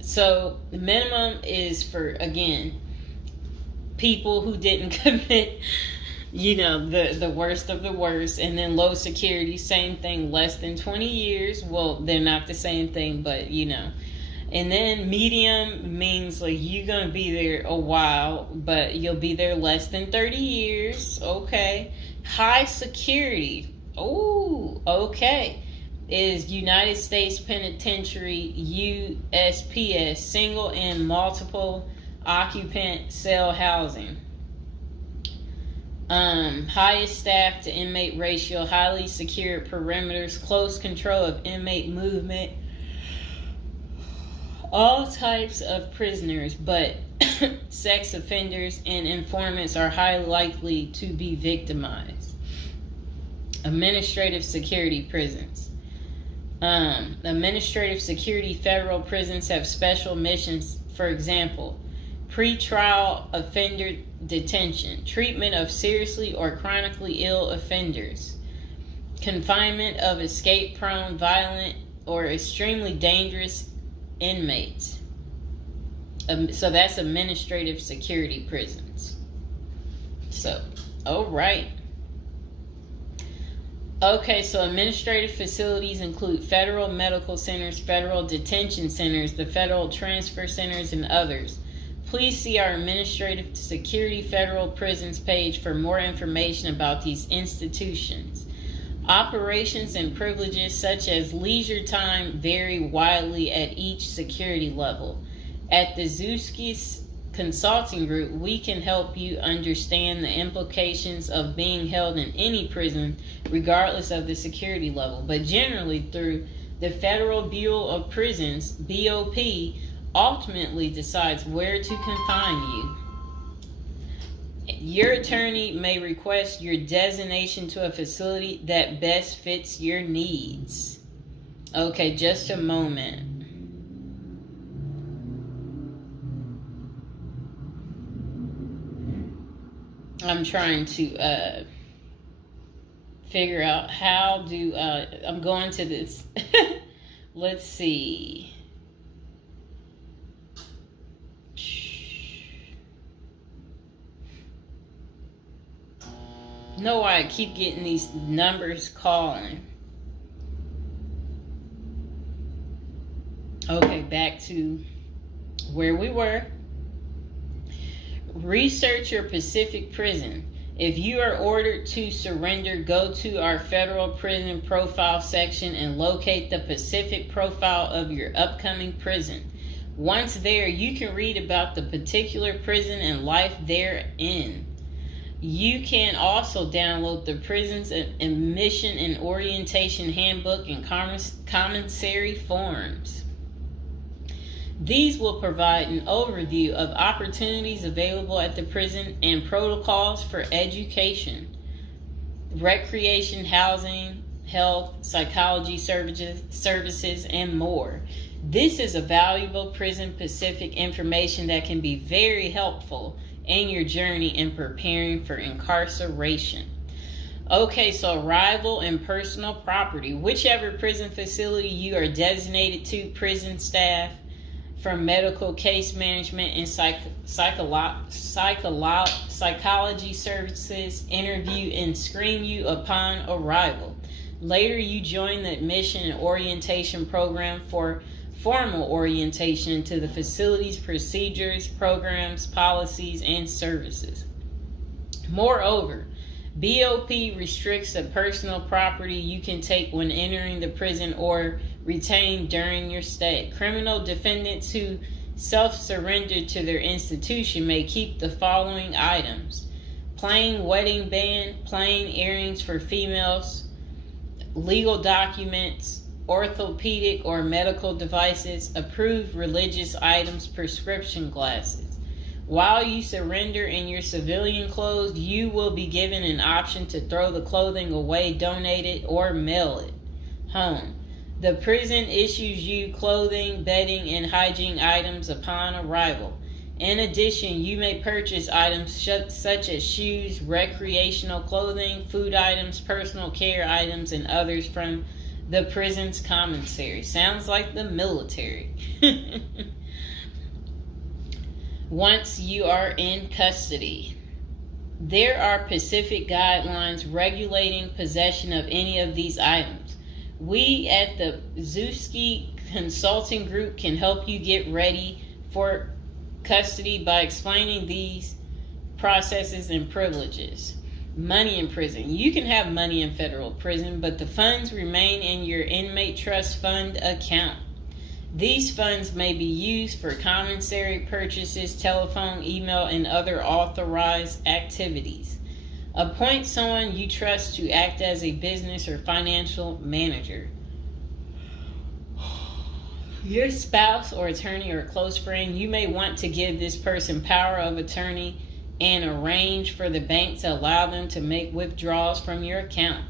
So the minimum is for, again, people who didn't commit the worst of the worst. And then low security, same thing, less than 20 years. Well, they're not the same thing, but and then medium means like you're gonna be there a while, but you'll be there less than 30 years. Okay. High security, okay, is United States Penitentiary, USPS, single and multiple occupant cell housing. Highest staff to inmate ratio, highly secure perimeters, close control of inmate movement, all types of prisoners, but sex offenders and informants are highly likely to be victimized. Administrative security prisons. Administrative security federal prisons have special missions. For example, pre-trial offender detention, treatment of seriously or chronically ill offenders, confinement of escape-prone, violent, or extremely dangerous inmates. So that's administrative security prisons. So, all right. Okay, so administrative facilities include federal medical centers, federal detention centers, the federal transfer centers, and others. Please see our Administrative Security Federal Prisons page for more information about these institutions. Operations and privileges such as leisure time vary widely at each security level. At the Zuski Consulting Group, we can help you understand the implications of being held in any prison, regardless of the security level. But generally, through the Federal Bureau of Prisons, BOP, ultimately decides where to confine you. Your attorney may request your designation to a facility that best fits your needs. Okay, just a moment. I'm trying to figure out how do I'm going to this. Let's see. Know why I keep getting these numbers calling. Okay, back to where we were. Research your Pacific prison. If you are ordered to surrender, go to our federal prison profile section and locate the Pacific profile of your upcoming prison. Once there, you can read about the particular prison and life therein. You can also download the Prison's Admission and Orientation Handbook and commissary forms. These will provide an overview of opportunities available at the prison and protocols for education, recreation, housing, health, psychology services, and more. This is a valuable Prison Pacific information that can be very helpful in your journey in preparing for incarceration. Okay, so arrival and personal property. Whichever prison facility you are designated to, prison staff from medical case management and psychology services interview and screen you upon arrival. Later, you join the admission and orientation program for formal orientation into the facility's procedures, programs, policies, and services. Moreover, BOP restricts the personal property you can take when entering the prison or retain during your stay. Criminal defendants who self-surrender to their institution may keep the following items: plain wedding band, plain earrings for females, legal documents, orthopedic or medical devices, approved religious items, prescription glasses. While you surrender in your civilian clothes, you will be given an option to throw the clothing away, donate it, or mail it home. The prison issues you clothing, bedding, and hygiene items upon arrival. In addition, you may purchase items such as shoes, recreational clothing, food items, personal care items, and others from the prison's commissary. Sounds like the military. Once you are in custody, there are Pacific guidelines regulating possession of any of these items. We at the Zuski Consulting Group can help you get ready for custody by explaining these processes and privileges. Money in prison. You can have money in federal prison, but the funds remain in your inmate trust fund account. These funds may be used for commissary purchases, telephone, email, and other authorized activities. Appoint someone you trust to act as a business or financial manager. Your spouse or attorney or close friend, you may want to give this person power of attorney and arrange for the bank to allow them to make withdrawals from your account.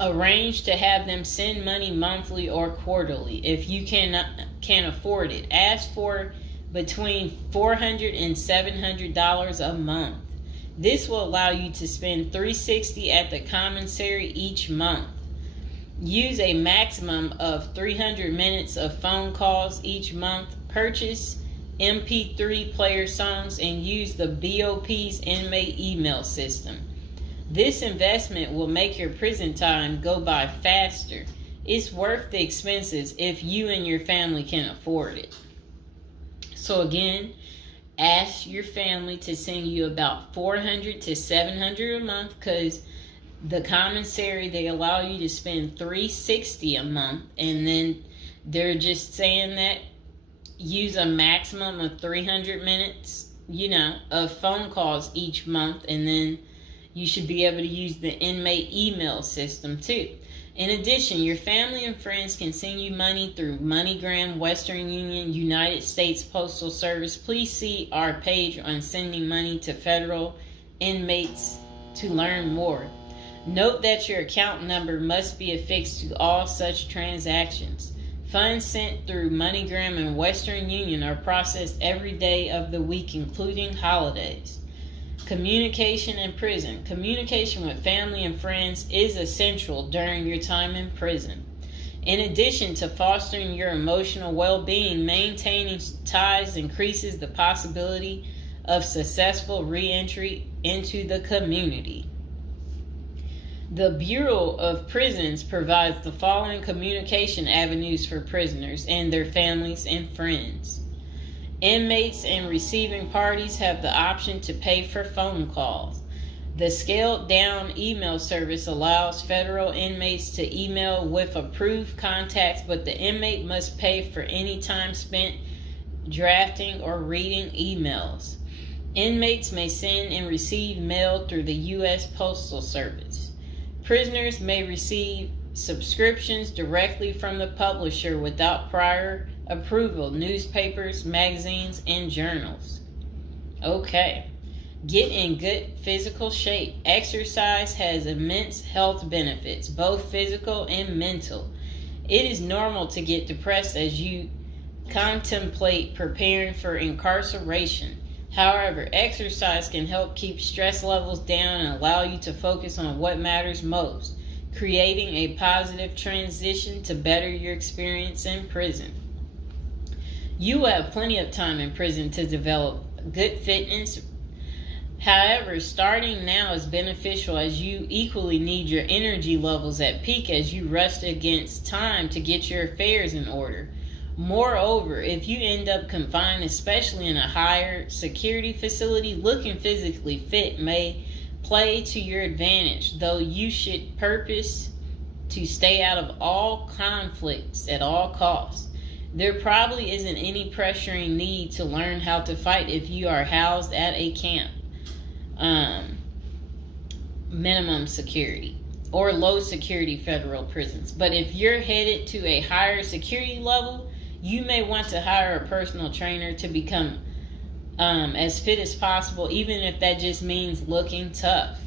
Arrange to have them send money monthly or quarterly if you can afford it. Ask for between $400 and $700 a month. This will allow you to spend $360 at the commissary each month. Use a maximum of 300 minutes of phone calls each month. Purchase MP3 player songs and use the BOP's inmate email system. This investment will make your prison time go by faster. It's worth the expenses if you and your family can afford it. So again, ask your family to send you about $400 to $700 a month, because the commissary, they allow you to spend $360 a month, and then they're just saying that use a maximum of 300 minutes, of phone calls each month, and then you should be able to use the inmate email system too. In addition, your family and friends can send you money through MoneyGram, Western Union, United States Postal Service. Please see our page on sending money to federal inmates to learn more. Note that your account number must be affixed to all such transactions. Funds sent through MoneyGram and Western Union are processed every day of the week, including holidays. Communication in prison. Communication with family and friends is essential during your time in prison. In addition to fostering your emotional well-being, maintaining ties increases the possibility of successful re-entry into the community. The Bureau of Prisons provides the following communication avenues for prisoners and their families and friends. Inmates and receiving parties have the option to pay for phone calls. The scaled-down email service allows federal inmates to email with approved contacts, but the inmate must pay for any time spent drafting or reading emails. Inmates may send and receive mail through the U.S. Postal Service. Prisoners may receive subscriptions directly from the publisher without prior approval, newspapers, magazines, and journals. Okay. Get in good physical shape. Exercise has immense health benefits, both physical and mental. It is normal to get depressed as you contemplate preparing for incarceration. However, exercise can help keep stress levels down and allow you to focus on what matters most, creating a positive transition to better your experience in prison. You will have plenty of time in prison to develop good fitness. However, starting now is beneficial as you equally need your energy levels at peak as you rush against time to get your affairs in order. Moreover, if you end up confined, especially in a higher security facility, looking physically fit may play to your advantage, though you should purpose to stay out of all conflicts at all costs. There probably isn't any pressuring need to learn how to fight if you are housed at a camp, minimum security, or low security federal prisons. But if you're headed to a higher security level, you may want to hire a personal trainer to become as fit as possible, even if that just means looking tough.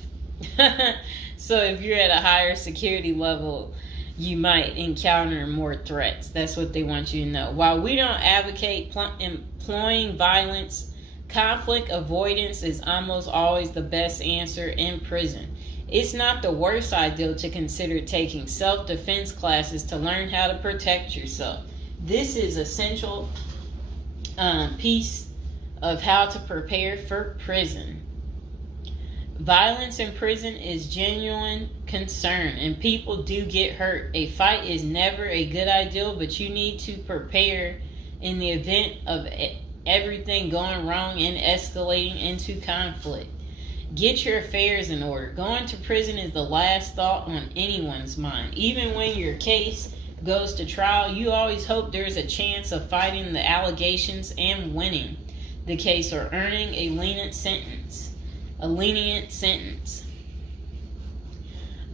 So if you're at a higher security level, you might encounter more threats. That's what they want you to know. While we don't advocate employing violence, conflict avoidance is almost always the best answer in prison. It's not the worst idea to consider taking self-defense classes to learn how to protect yourself. This is essential piece of how to prepare for prison. Violence in prison is genuine concern, and people do get hurt. A fight is never a good idea, but you need to prepare in the event of everything going wrong and escalating into conflict. Get your affairs in order. Going to prison is the last thought on anyone's mind. Even when your case goes to trial, you always hope there's a chance of fighting the allegations and winning the case or earning a lenient sentence.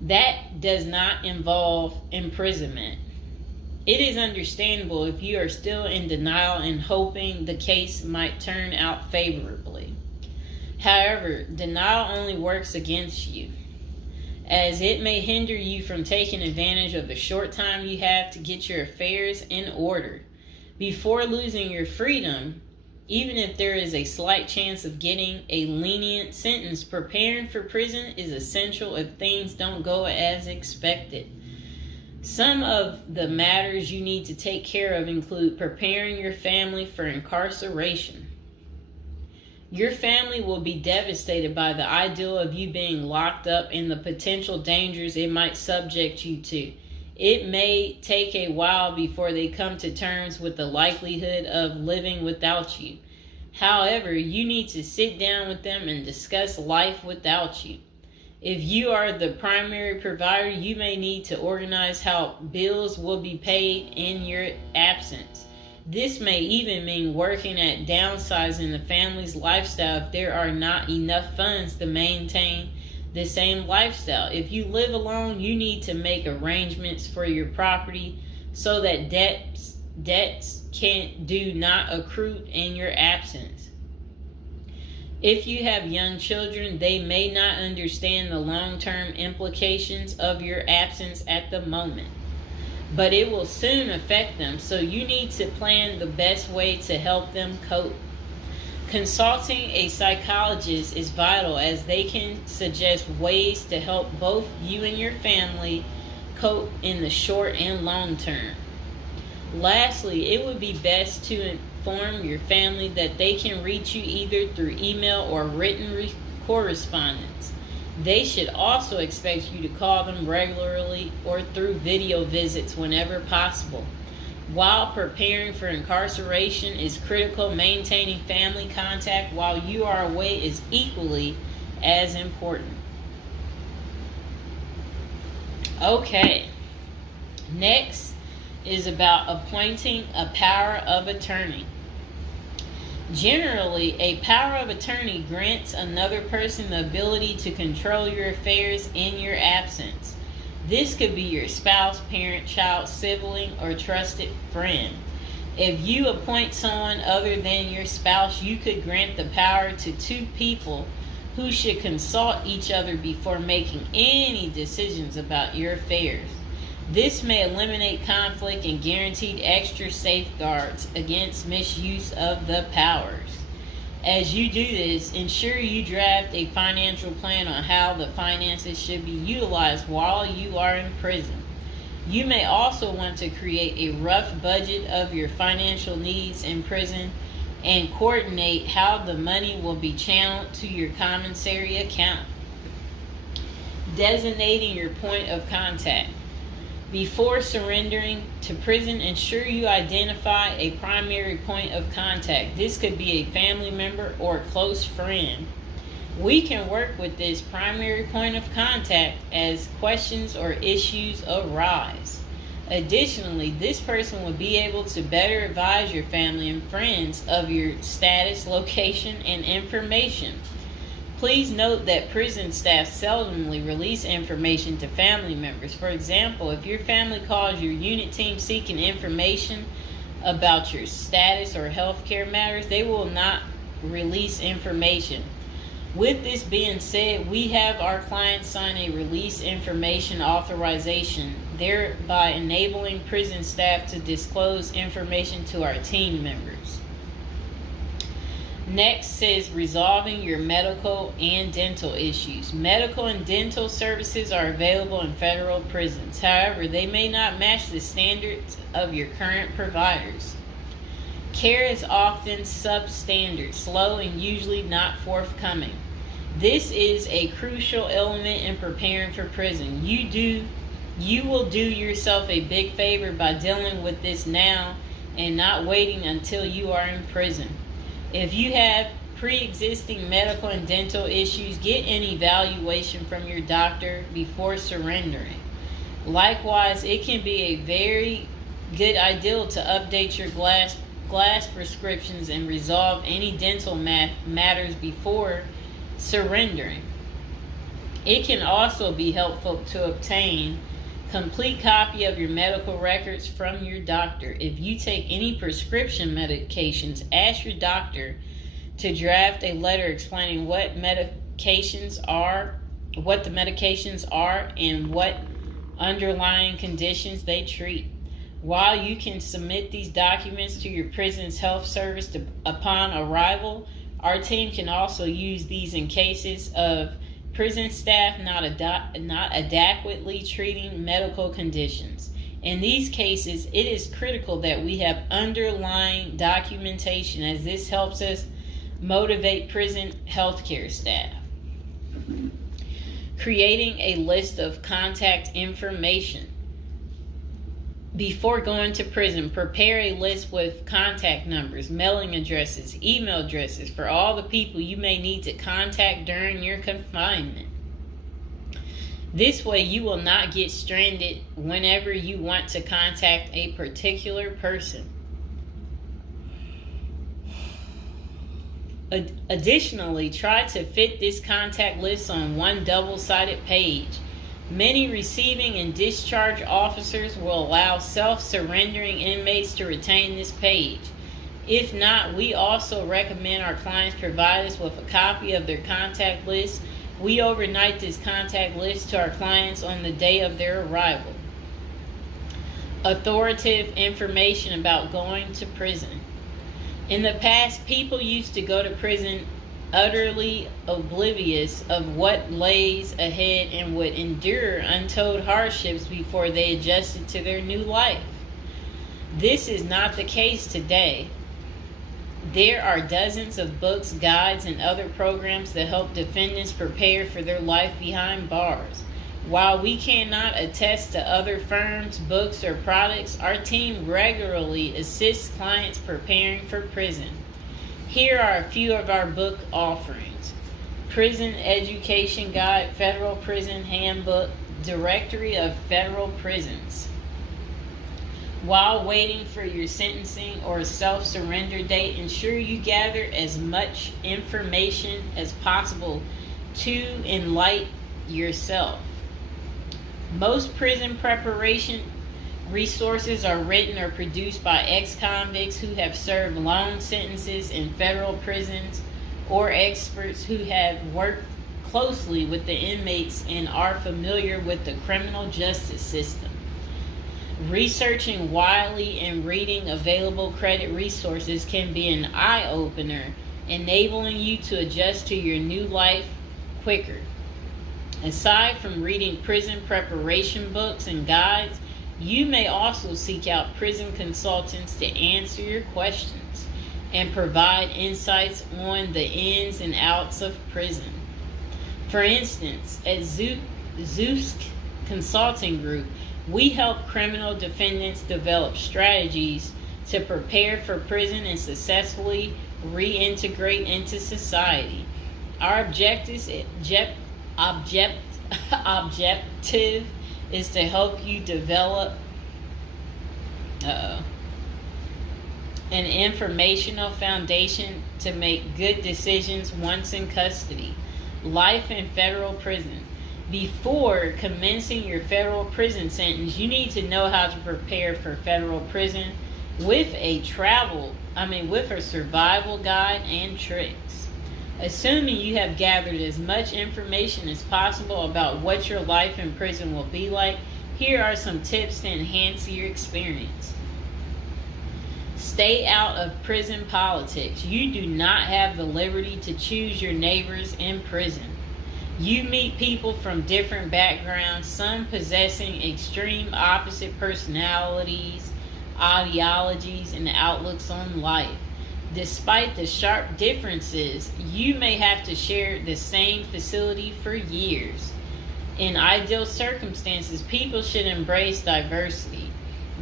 That does not involve imprisonment. It is understandable if you are still in denial and hoping the case might turn out favorably. However, denial only works against you, as it may hinder you from taking advantage of the short time you have to get your affairs in order. Before losing your freedom, even if there is a slight chance of getting a lenient sentence, preparing for prison is essential if things don't go as expected. Some of the matters you need to take care of include preparing your family for incarceration. Your family will be devastated by the idea of you being locked up and the potential dangers it might subject you to. It may take a while before they come to terms with the likelihood of living without you. However, you need to sit down with them and discuss life without you. If you are the primary provider, you may need to organize how bills will be paid in your absence. This may even mean working at downsizing the family's lifestyle if there are not enough funds to maintain the same lifestyle. If you live alone, you need to make arrangements for your property so that debts do not accrue in your absence. If you have young children, they may not understand the long-term implications of your absence at the moment, but it will soon affect them, so you need to plan the best way to help them cope. Consulting a psychologist is vital, as they can suggest ways to help both you and your family cope in the short and long term. Lastly, it would be best to inform your family that they can reach you either through email or written correspondence. They should also expect you to call them regularly or through video visits whenever possible. While preparing for incarceration is critical, maintaining family contact while you are away is equally as important. Okay, next is about appointing a power of attorney. Generally, a power of attorney grants another person the ability to control your affairs in your absence. This could be your spouse, parent, child, sibling, or trusted friend. If you appoint someone other than your spouse, you could grant the power to two people who should consult each other before making any decisions about your affairs. This may eliminate conflict and guarantee extra safeguards against misuse of the powers. As you do this, ensure you draft a financial plan on how the finances should be utilized while you are in prison. You may also want to create a rough budget of your financial needs in prison and coordinate how the money will be channeled to your commissary account. Designating your point of contact. Before surrendering to prison, ensure you identify a primary point of contact. This could be a family member or a close friend. We can work with this primary point of contact as questions or issues arise. Additionally, this person will be able to better advise your family and friends of your status, location, and information. Please note that prison staff seldomly release information to family members. For example, if your family calls your unit team seeking information about your status or healthcare matters, they will not release information. With this being said, we have our clients sign a release information authorization, thereby enabling prison staff to disclose information to our team members. Next says resolving your medical and dental issues. Medical and dental services are available in federal prisons. However, they may not match the standards of your current providers. Care is often substandard, slow, and usually not forthcoming. This is a crucial element in preparing for prison. You will do yourself a big favor by dealing with this now and not waiting until you are in prison. If you have pre-existing medical and dental issues, get an evaluation from your doctor before surrendering. Likewise, it can be a very good idea to update your glass prescriptions and resolve any dental matters before surrendering. It can also be helpful to obtain complete copy of your medical records from your doctor. If you take any prescription medications, ask your doctor to draft a letter explaining what the medications are, and what underlying conditions they treat. While you can submit these documents to your prison's health service upon arrival, our team can also use these in cases of prison staff not adequately treating medical conditions. In these cases, it is critical that we have underlying documentation, as this helps us motivate prison healthcare staff. Creating a list of contact information. Before going to prison, prepare a list with contact numbers, mailing addresses, email addresses for all the people you may need to contact during your confinement. This way, you will not get stranded whenever you want to contact a particular person. Additionally, try to fit this contact list on one double-sided page. Many receiving and discharge officers will allow self-surrendering inmates to retain this page. If not, we also recommend our clients provide us with a copy of their contact list. We overnight this contact list to our clients on the day of their arrival. Authoritative information about going to prison. In the past, people used to go to prison utterly oblivious of what lays ahead and would endure untold hardships before they adjusted to their new life. This is not the case today. There are dozens of books, guides, and other programs that help defendants prepare for their life behind bars. While we cannot attest to other firms, books, or products, our team regularly assists clients preparing for prison. Here are a few of our book offerings: Prison Education Guide, Federal Prison Handbook, Directory of Federal Prisons. While waiting for your sentencing or self-surrender date, ensure you gather as much information as possible to enlighten yourself. Most prison preparation resources are written or produced by ex-convicts who have served long sentences in federal prisons, or experts who have worked closely with the inmates and are familiar with the criminal justice system. Researching widely and reading available credit resources can be an eye-opener, enabling you to adjust to your new life quicker. Aside from reading prison preparation books and guides, you may also seek out prison consultants to answer your questions and provide insights on the ins and outs of prison. For instance, at Zeus Consulting Group, we help criminal defendants develop strategies to prepare for prison and successfully reintegrate into society. Our objective is to help you develop an informational foundation to make good decisions once in custody. Life in federal prison. Before commencing your federal prison sentence, you need to know how to prepare for federal prison with a survival guide and tricks. Assuming you have gathered as much information as possible about what your life in prison will be like, here are some tips to enhance your experience. Stay out of prison politics. You do not have the liberty to choose your neighbors in prison. You meet people from different backgrounds, some possessing extreme opposite personalities, ideologies, and outlooks on life. Despite the sharp differences, you may have to share the same facility for years. In ideal circumstances, people should embrace diversity,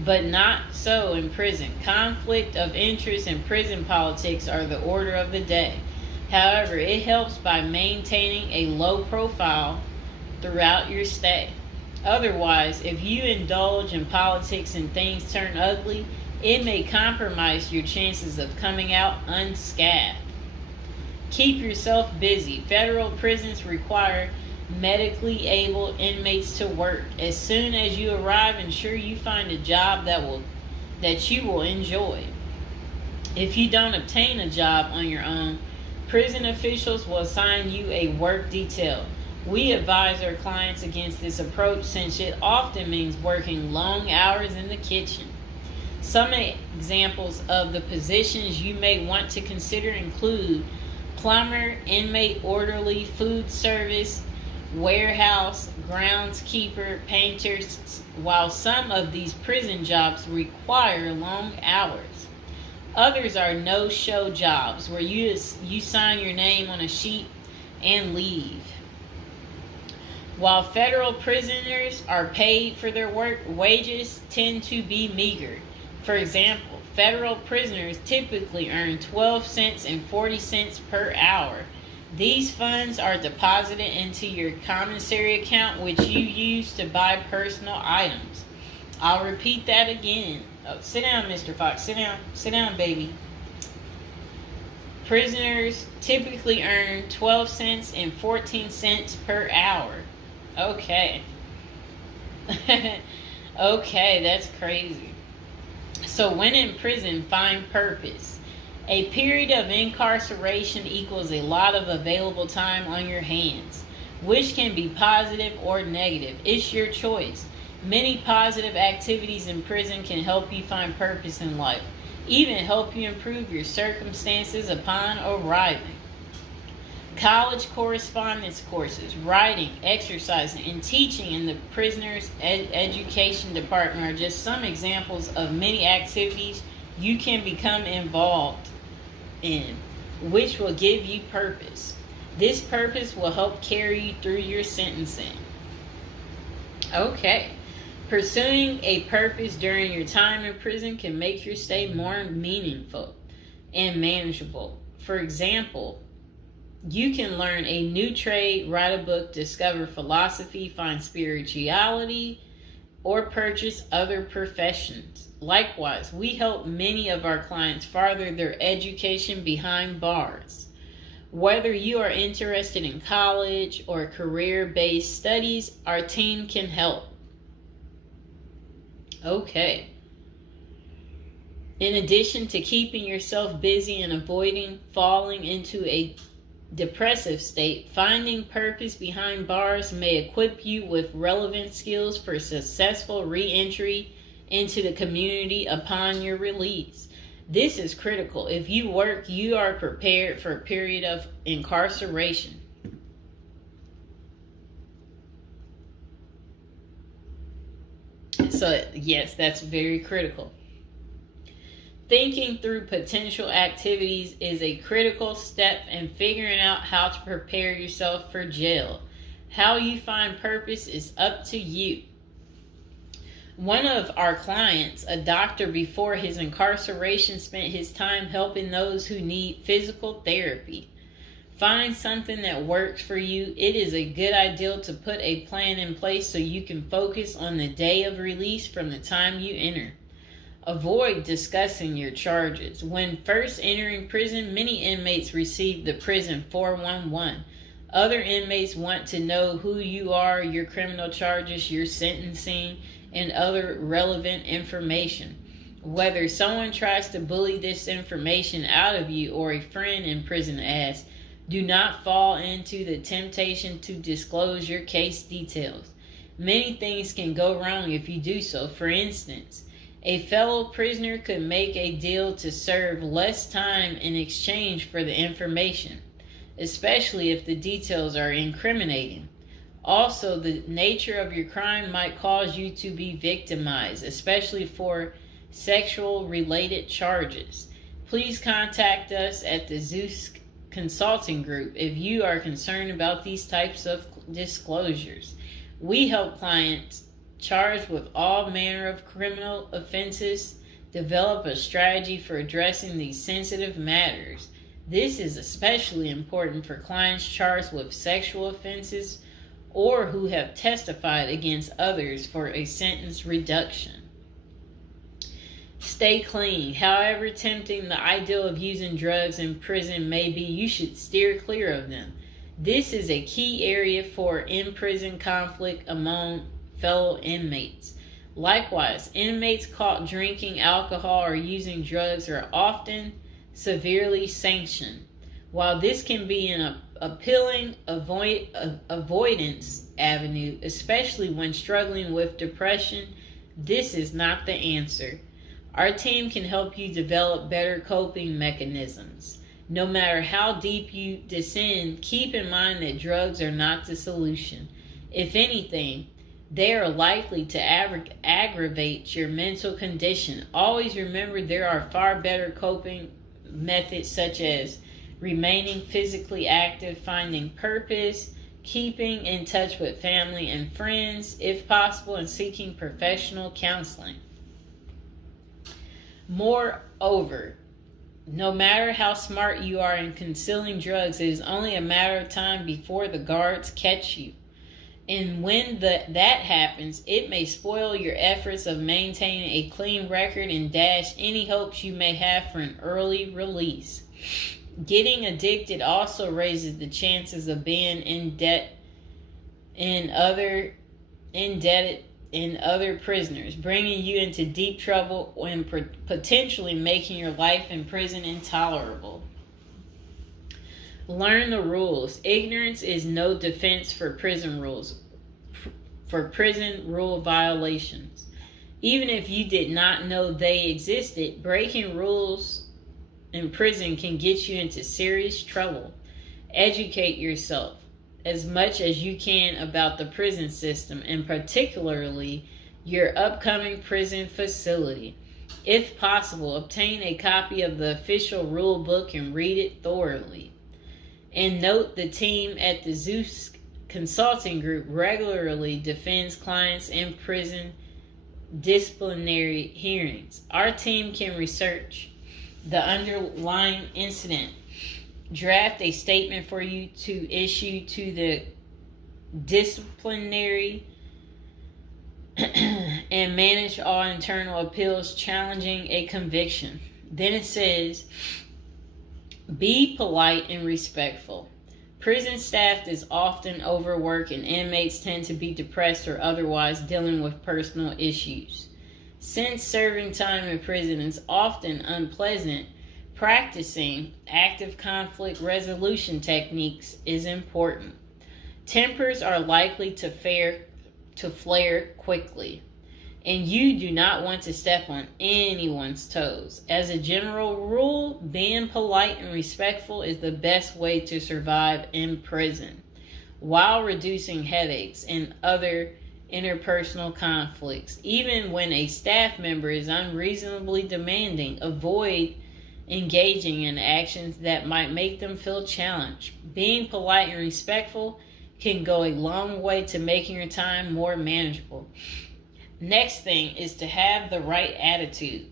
but not so in prison. Conflict of interest and prison politics are the order of the day. However, it helps by maintaining a low profile throughout your stay. Otherwise, if you indulge in politics and things turn ugly, it may compromise your chances of coming out unscathed. Keep yourself busy. Federal prisons require medically able inmates to work. As soon as you arrive, ensure you find a job that you will enjoy. If you don't obtain a job on your own, prison officials will assign you a work detail. We advise our clients against this approach since it often means working long hours in the kitchen. Some examples of the positions you may want to consider include plumber, inmate orderly, food service, warehouse, groundskeeper, painters. While some of these prison jobs require long hours, others are no-show jobs where you sign your name on a sheet and leave. While federal prisoners are paid for their work, wages tend to be meager. For example, federal prisoners typically earn 12 cents and 40 cents per hour. These funds are deposited into your commissary account, which you use to buy personal items. I'll repeat that again. Oh, sit down, Mr. Fox. Sit down. Sit down, baby. Prisoners typically earn 12 cents and 14 cents per hour. Okay. Okay, that's crazy. So when in prison, find purpose. A period of incarceration equals a lot of available time on your hands, which can be positive or negative. It's your choice. Many positive activities in prison can help you find purpose in life, even help you improve your circumstances upon arriving. College correspondence courses, writing, exercising, and teaching in the prisoner's education department are just some examples of many activities you can become involved in, which will give you purpose. This purpose will help carry you through your sentencing. Okay. Pursuing a purpose during your time in prison can make your stay more meaningful and manageable. For example, you can learn a new trade, write a book, discover philosophy, find spirituality, or purchase other professions. Likewise, we help many of our clients further their education behind bars. Whether you are interested in college or career-based studies, our team can help. Okay. In addition to keeping yourself busy and avoiding falling into a depressive state, finding purpose behind bars may equip you with relevant skills for successful re-entry into the community upon your release. This is critical. If you work, you are prepared for a period of incarceration. So, yes, that's very critical. Thinking through potential activities is a critical step in figuring out how to prepare yourself for jail. How you find purpose is up to you. One of our clients, a doctor before his incarceration, spent his time helping those who need physical therapy. Find something that works for you. It is a good idea to put a plan in place so you can focus on the day of release from the time you enter. Avoid discussing your charges. When first entering prison, many inmates receive the prison 411. Other inmates want to know who you are, your criminal charges, your sentencing, and other relevant information. Whether someone tries to bully this information out of you or a friend in prison asks, do not fall into the temptation to disclose your case details. Many things can go wrong if you do so. For instance, a fellow prisoner could make a deal to serve less time in exchange for the information, especially if the details are incriminating. Also, the nature of your crime might cause you to be victimized, especially for sexual-related charges. Please contact us at the Zeus Consulting Group if you are concerned about these types of disclosures. We help clients charged with all manner of criminal offenses develop a strategy for addressing these sensitive matters. This is especially important for clients charged with sexual offenses or who have testified against others for a sentence reduction. Stay clean. However tempting the ideal of using drugs in prison may be, you should steer clear of them. This is a key area for in-prison conflict among fellow inmates. Likewise, inmates caught drinking alcohol or using drugs are often severely sanctioned. While this can be an appealing avoidance avenue, especially when struggling with depression, this is not the answer. Our team can help you develop better coping mechanisms. No matter how deep you descend, keep in mind that drugs are not the solution. If anything, they are likely to aggravate your mental condition. Always remember there are far better coping methods such as remaining physically active, finding purpose, keeping in touch with family and friends, if possible, and seeking professional counseling. Moreover, no matter how smart you are in concealing drugs, it is only a matter of time before the guards catch you. And when that happens, it may spoil your efforts of maintaining a clean record and dash any hopes you may have for an early release. Getting addicted also raises the chances of being indebted in other prisoners, bringing you into deep trouble and potentially making your life in prison intolerable. Learn the rules. Ignorance is no defense for prison rules, for prison rule violations. Even if you did not know they existed, breaking rules in prison can get you into serious trouble. Educate yourself as much as you can about the prison system, and particularly your upcoming prison facility. If possible, obtain a copy of the official rule book and read it thoroughly. And note, the team at the Zeus Consulting Group regularly defends clients in prison disciplinary hearings. Our team can research the underlying incident, draft a statement for you to issue to the disciplinary, and manage all internal appeals challenging a conviction. Then it says, be polite and respectful. Prison staff is often overworked and inmates tend to be depressed or otherwise dealing with personal issues. Since serving time in prison is often unpleasant, practicing active conflict resolution techniques is important. Tempers are likely to flare quickly, and you do not want to step on anyone's toes. As a general rule, being polite and respectful is the best way to survive in prison, while reducing headaches and other interpersonal conflicts. Even when a staff member is unreasonably demanding, avoid engaging in actions that might make them feel challenged. Being polite and respectful can go a long way to making your time more manageable. Next thing is to have the right attitude.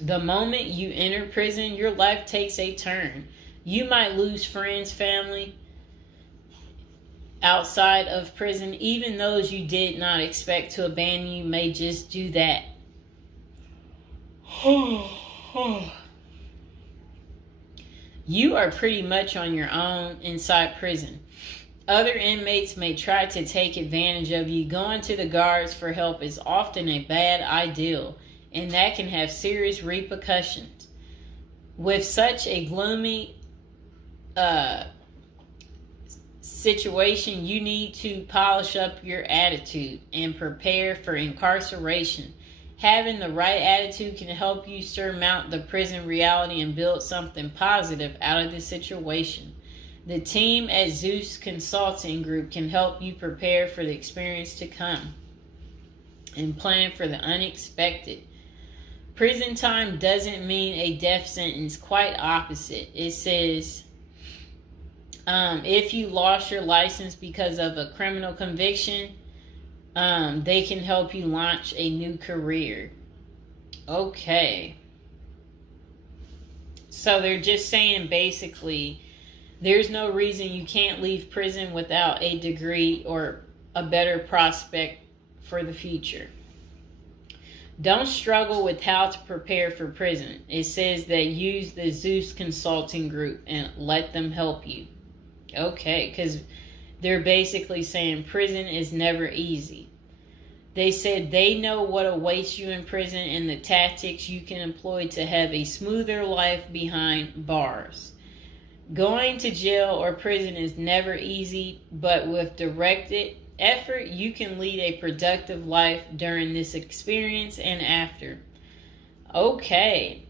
The moment you enter prison, your life takes a turn. You might lose friends, family outside of prison. Even those you did not expect to abandon you may just do that. You are pretty much on your own inside prison. Other inmates may try to take advantage of you. Going to the guards for help is often a bad idea, and that can have serious repercussions. With such a gloomy situation, you need to polish up your attitude and prepare for incarceration. Having the right attitude can help you surmount the prison reality and build something positive out of the situation. The team at Zeus Consulting Group can help you prepare for the experience to come and plan for the unexpected. Prison time doesn't mean a death sentence, quite opposite. It says, if you lost your license because of a criminal conviction, they can help you launch a new career. Okay. So they're just saying basically, there's no reason you can't leave prison without a degree or a better prospect for the future. Don't struggle with how to prepare for prison. It says that use the Zeus Consulting Group and let them help you. Okay, because they're basically saying prison is never easy. They said they know what awaits you in prison and the tactics you can employ to have a smoother life behind bars. Going to jail or prison is never easy, but with directed effort, you can lead a productive life during this experience and after. Okay.